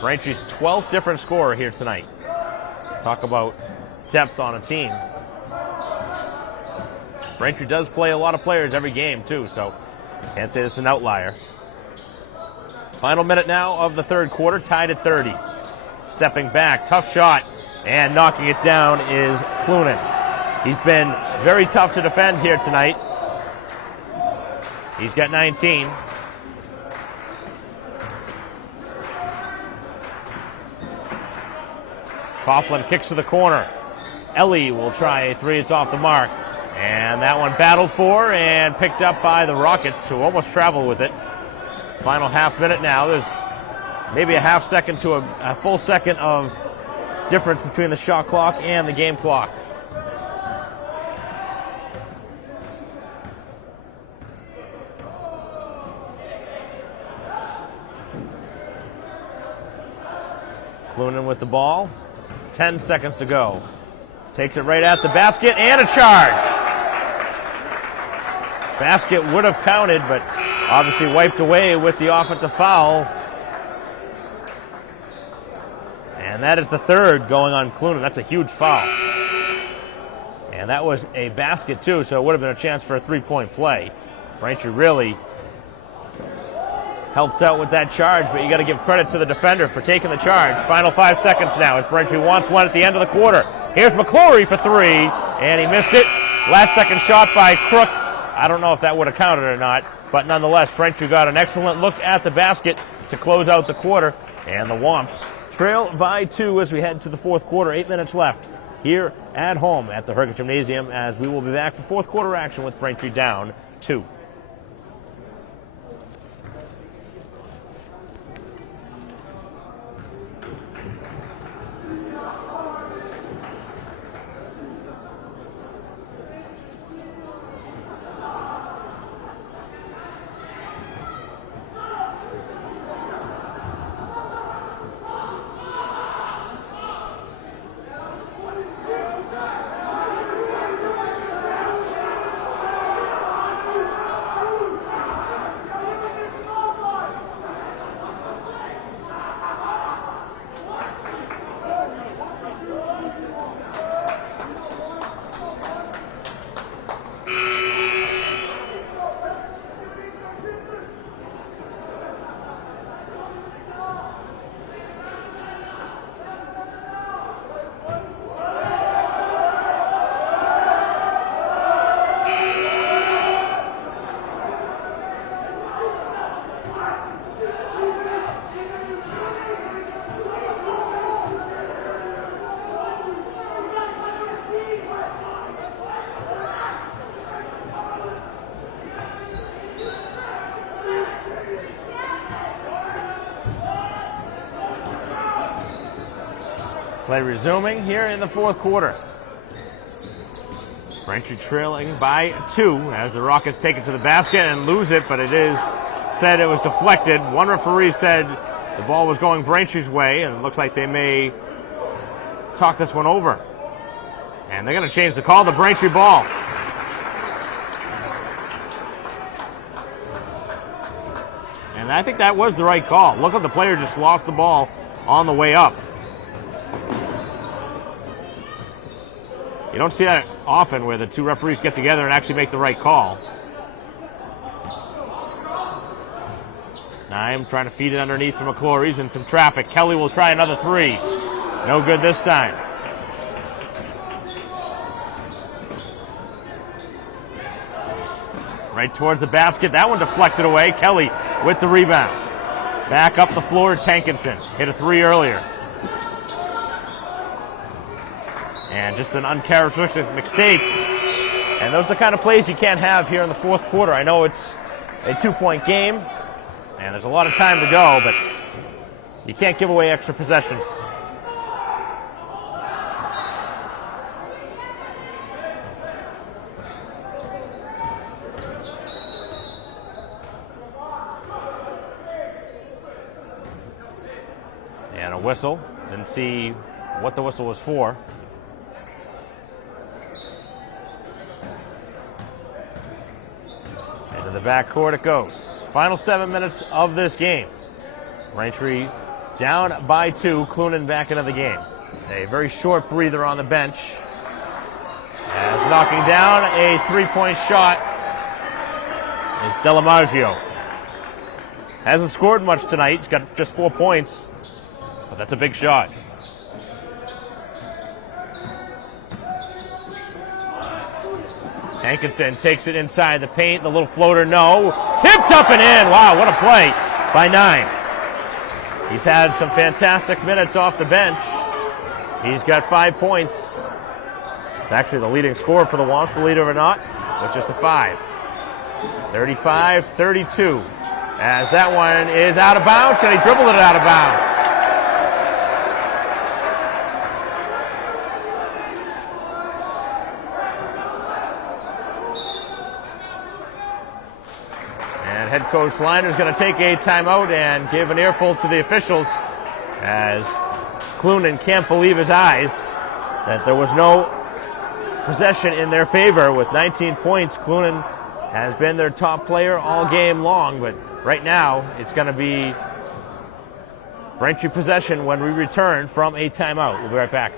Braintree's 12th different scorer here tonight. Talk about depth on a team. Braintree does play a lot of players every game, too, so can't say this is an outlier. Final minute now of the third quarter, tied at 30. Stepping back, tough shot, and knocking it down is Clunan. He's been very tough to defend here tonight. He's got 19. Coughlin kicks to the corner. Ellie will try a 3. It's off the mark. And that one battled for and picked up by the Rockets, who almost traveled with it. Final half minute now. There's maybe a half second to a full second of difference between the shot clock and the game clock. Clunan with the ball. 10 seconds to go. Takes it right at the basket and a charge. Basket would have counted, but obviously wiped away with the offensive foul. And that is the third going on Clunan. That's a huge foul. And that was a basket, too, so it would have been a chance for a 3-point play. Braintree really helped out with that charge, but you got to give credit to the defender for taking the charge. Final 5 seconds now as Braintree wants one at the end of the quarter. Here's McClory for 3, and he missed it. Last second shot by Crook. I don't know if that would have counted or not, but nonetheless, Braintree got an excellent look at the basket to close out the quarter, and the Womps trail by 2 as we head to the fourth quarter. 8 minutes left here at home at the Herget Gymnasium, as we will be back for fourth quarter action with Braintree down 2. Play resuming here in the fourth quarter. Braintree trailing by 2 as the Rockets take it to the basket and lose it, but it is said it was deflected. One referee said the ball was going Braintree's way, and it looks like they may talk this one over. And they're going to change the call to Braintree ball. And I think that was the right call. Look at the player just lost the ball on the way up. You don't see that often where the two referees get together and actually make the right call. Naim trying to feed it underneath from McClory's and some traffic. Kelly will try another 3. No good this time. right towards the basket. That one deflected away. Kelly with the rebound. Back up the floor, it's Hankinson. Hit a three earlier. And just an uncharacteristic mistake. And those are the kind of plays you can't have here in the fourth quarter. I know it's a 2-point game, and there's a lot of time to go, but you can't give away extra possessions. And a whistle. Didn't see what the whistle was for. Into the backcourt it goes. Final 7 minutes of this game. Braintree down by 2. Clunan back into the game. A very short breather on the bench. As knocking down a three-point shot is Delamaggio. Hasn't scored much tonight. He's got just 4 points. But that's a big shot. Hankinson takes it inside the paint. The little floater, no. Tipped up and in. Wow, what a play by 9. He's had some fantastic minutes off the bench. He's got 5 points. It's actually the leading scorer for the Wants, believe it or not, with just a 5. 35-32. As that one is out of bounds, and he dribbled it out of bounds. Head coach Liner is going to take a timeout and give an earful to the officials as Clunan can't believe his eyes that there was no possession in their favor. With 19 points, Clunan has been their top player all game long, but right now it's going to be Braintree possession when we return from a timeout. We'll be right back.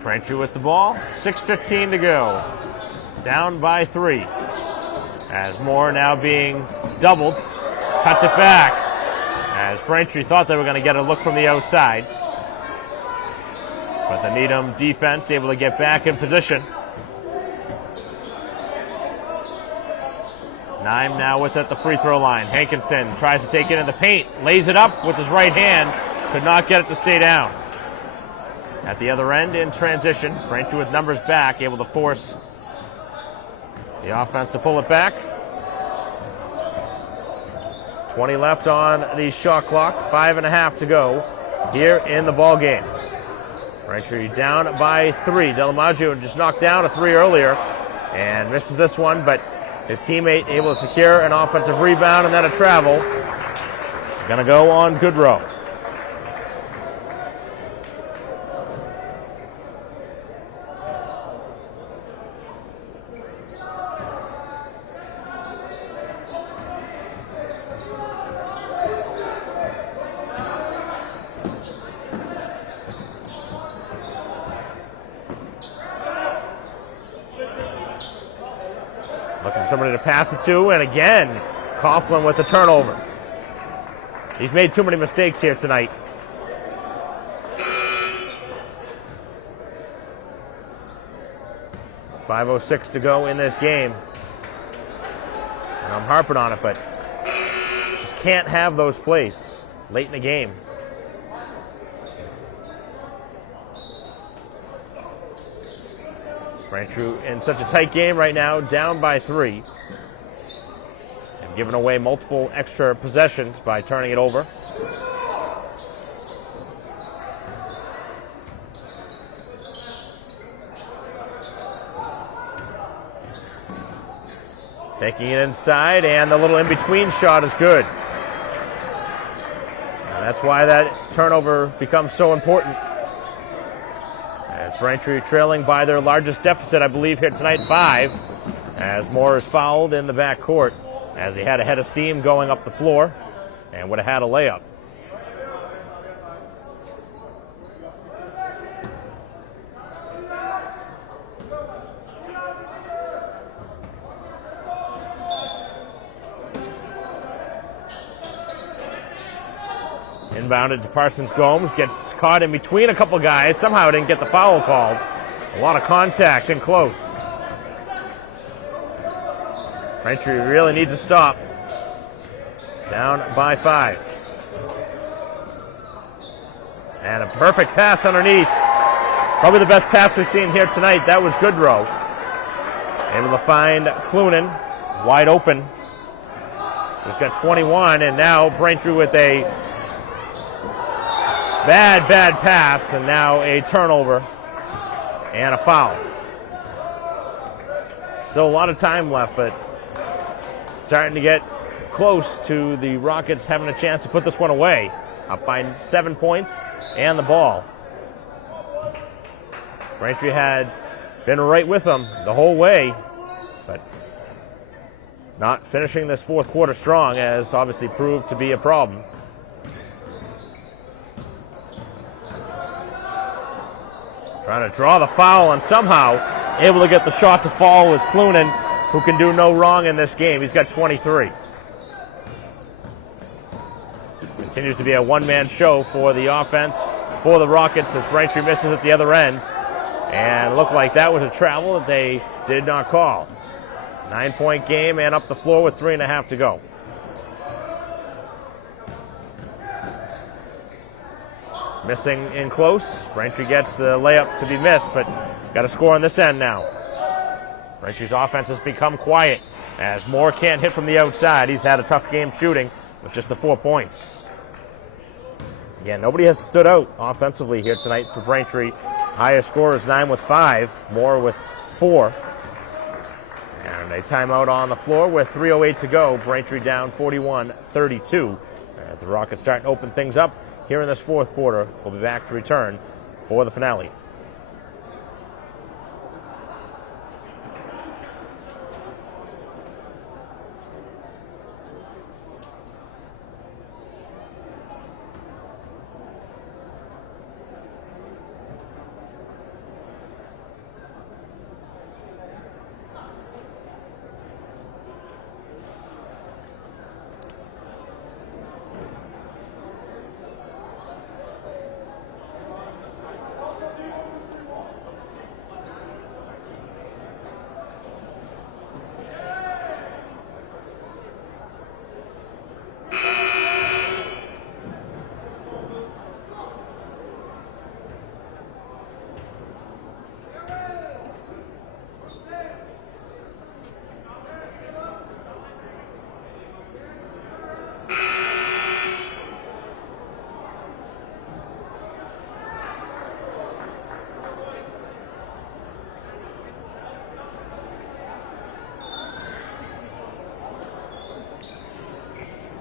Braintree with the ball, 6:15 to go. Down by 3. As Moore now being doubled, cuts it back. As Braintree thought they were going to get a look from the outside. But the Needham defense able to get back in position. 9 now with at the free throw line. Hankinson tries to take it in the paint, lays it up with his right hand, could not get it to stay down. At the other end in transition, Braintree with numbers back, able to force the offense to pull it back. 20 left on the shot clock, 5.5 to go here in the ball game. Braintree down by 3. Delamaggio just knocked down a 3 earlier and misses this one, but his teammate able to secure an offensive rebound and then a travel. Gonna go on Goodrow. Looking for somebody to pass it to, and again, Coughlin with the turnover. He's made too many mistakes here tonight. .506 to go in this game. And I'm harping on it, but just can't have those plays late in the game. Braintree in such a tight game right now, down by 3. And giving away multiple extra possessions by turning it over. Taking it inside, and the little in-between shot is good. And that's why that turnover becomes so important. As Braintree trailing by their largest deficit, I believe, here tonight, 5, as Moore is fouled in the backcourt, as he had a head of steam going up the floor and would have had a layup. Inbounded to Parsons Gomes, gets caught in between a couple guys, somehow didn't get the foul called. A lot of contact and close. Braintree really needs to stop. Down by 5. And a perfect pass underneath. Probably the best pass we've seen here tonight. That was Goodrow. Able to find Clunan wide open. He's got 21, and now Braintree with a bad pass, and now a turnover and a foul. Still a lot of time left, but starting to get close to the Rockets having a chance to put this one away. Up by 7 points and the ball. Braintree had been right with them the whole way, but not finishing this fourth quarter strong has obviously proved to be a problem. Trying to draw the foul and somehow able to get the shot to fall was Clunan, who can do no wrong in this game. He's got 23. Continues to be a one-man show for the offense for the Rockets as Braintree misses at the other end. And it looked like that was a travel that they did not call. 9-point game and up the floor with 3.5 to go. Missing in close. Braintree gets the layup to be missed, but got to score on this end now. Braintree's offense has become quiet as Moore can't hit from the outside. He's had a tough game shooting with just the 4 points. Again, nobody has stood out offensively here tonight for Braintree. Highest score is 9 with 5, Moore with 4. And a timeout on the floor with 3:08 to go. Braintree down 41-32 as the Rockets start to open things up here in this fourth quarter. We'll be back to return for the finale.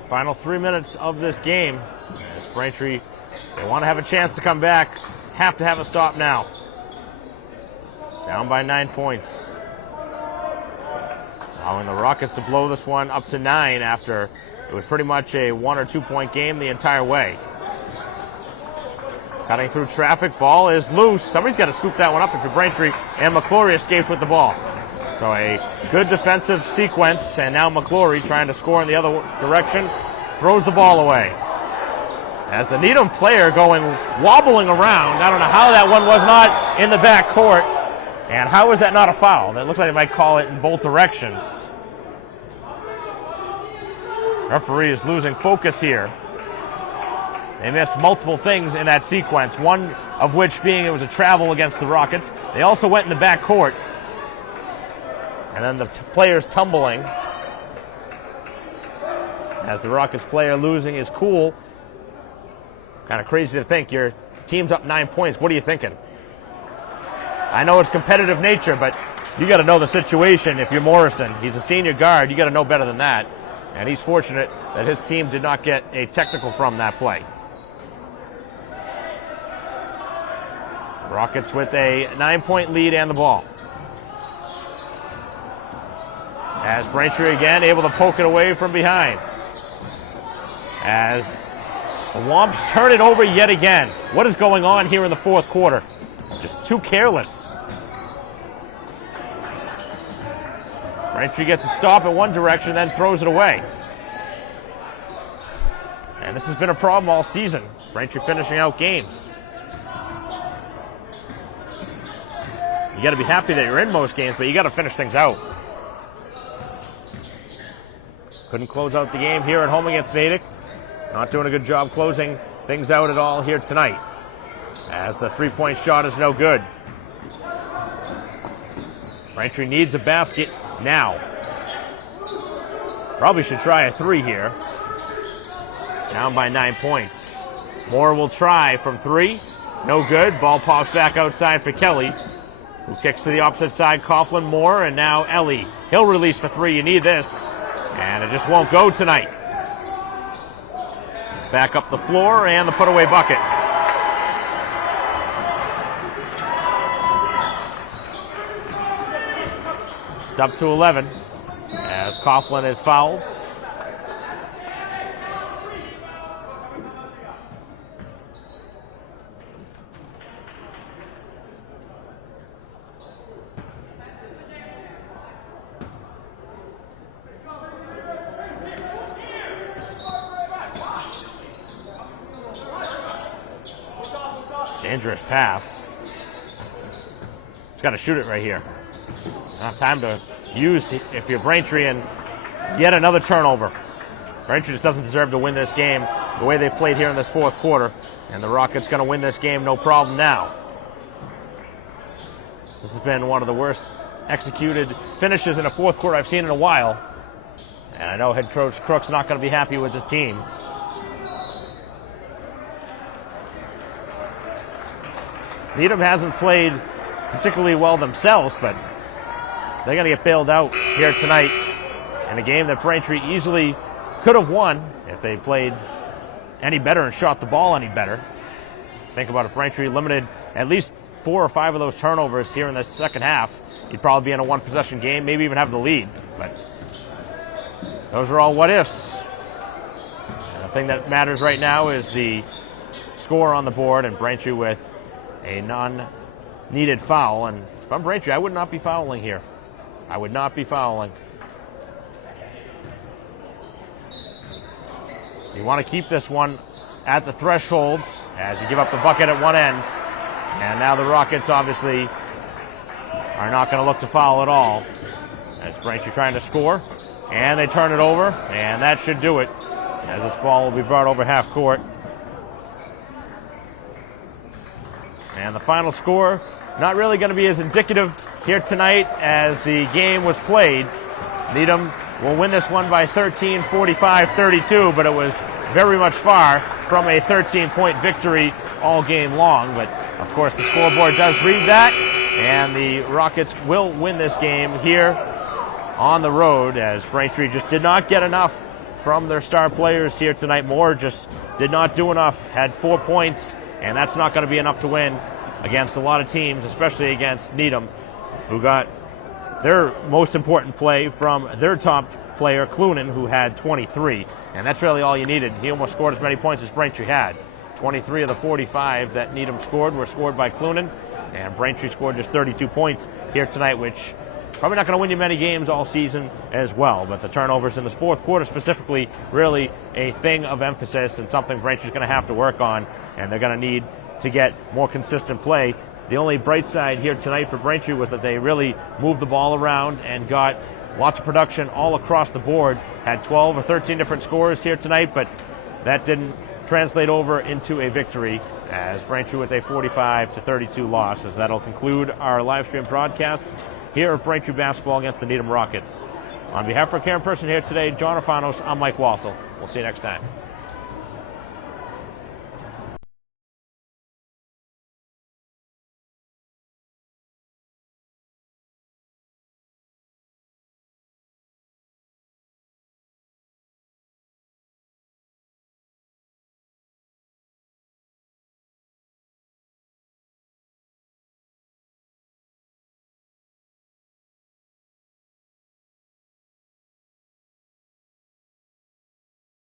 Final 3 minutes of this game. As Braintree, they want to have a chance to come back, have to have a stop now. Down by 9 points. Allowing the Rockets to blow this one up to 9 after it was pretty much a 1 or 2 point game the entire way. Cutting through traffic, ball is loose. Somebody's got to scoop that one up if you're Braintree, and McClory escaped with the ball. So a good defensive sequence, and now McClory trying to score in the other direction, throws the ball away. As the Needham player going wobbling around, I don't know how that one was not in the back court, and how is that not a foul? That looks like they might call it in both directions. Referee is losing focus here. They missed multiple things in that sequence, one of which being it was a travel against the Rockets. They also went in the back court. And then the players tumbling. as the Rockets player losing his cool. Kind of crazy to think your team's up 9 points. What are you thinking? I know it's competitive nature, but you got to know the situation. If you're Morrison, he's a senior guard, you got to know better than that. And he's fortunate that his team did not get a technical from that play. Rockets with a 9-point lead and the ball. As Braintree again able to poke it away from behind. As the Womps turn it over yet again. What is going on here in the fourth quarter? Just too careless. Braintree gets a stop in one direction, then throws it away. And this has been a problem all season. Braintree finishing out games. You got to be happy that you're in most games, but you got to finish things out. Couldn't close out the game here at home against Natick. Not doing a good job closing things out at all here tonight, as the three-point shot is no good. Braintree needs a basket now. Probably should try a three here. Down by 9 points. Moore will try from three. No good. Ball pops back outside for Kelly, who kicks to the opposite side. Coughlin, Moore, and now Ellie. He'll release for three. You need this. And it just won't go tonight. Back up the floor and the put-away bucket. It's up to 11 as Coughlin is fouled. Dangerous pass. He's got to shoot it right here. Not time to use if you're Braintree, and yet another turnover. Braintree just doesn't deserve to win this game the way they played here in this fourth quarter, and the Rockets going to win this game no problem now. This has been one of the worst executed finishes in a fourth quarter I've seen in a while, and I know head coach Crook's not going to be happy with this team. Needham hasn't played particularly well themselves, but they're going to get bailed out here tonight in a game that Braintree easily could have won if they played any better and shot the ball any better. Think about it, Braintree limited at least 4 or 5 of those turnovers here in the second half. You'd probably be in a one-possession game, maybe even have the lead. But those are all what-ifs. The thing that matters right now is the score on the board, and Braintree with a non-needed foul. And if I'm Braintree, I would not be fouling here. I would not be fouling. You want to keep this one at the threshold as you give up the bucket at one end. And now the Rockets obviously are not going to look to foul at all. As Braintree trying to score. And they turn it over. And that should do it, as this ball will be brought over half court. And the final score, not really going to be as indicative here tonight as the game was played. Needham will win this one by 13, 45-32, but it was very much far from a 13-point victory all game long. But, of course, the scoreboard does read that, and the Rockets will win this game here on the road, as Braintree just did not get enough from their star players here tonight. Moore just did not do enough, had 4 points, and that's not going to be enough to win against a lot of teams, especially against Needham, who got their most important play from their top player, Clunan, who had 23. And that's really all you needed. He almost scored as many points as Braintree had. 23 of the 45 that Needham scored were scored by Clunan, and Braintree scored just 32 points here tonight, which probably not going to win you many games all season as well. But the turnovers in this fourth quarter specifically, really a thing of emphasis and something Braintree's going to have to work on, and they're going to need to get more consistent play. The only bright side here tonight for Braintree was that they really moved the ball around and got lots of production all across the board. Had 12 or 13 different scores here tonight, but that didn't translate over into a victory, as Braintree with a 45-32 loss. As that'll conclude our live stream broadcast here at Braintree basketball against the Needham Rockets. On behalf of Karen Person here today, John Orfanos, I'm Mike Wassel. We'll see you next time.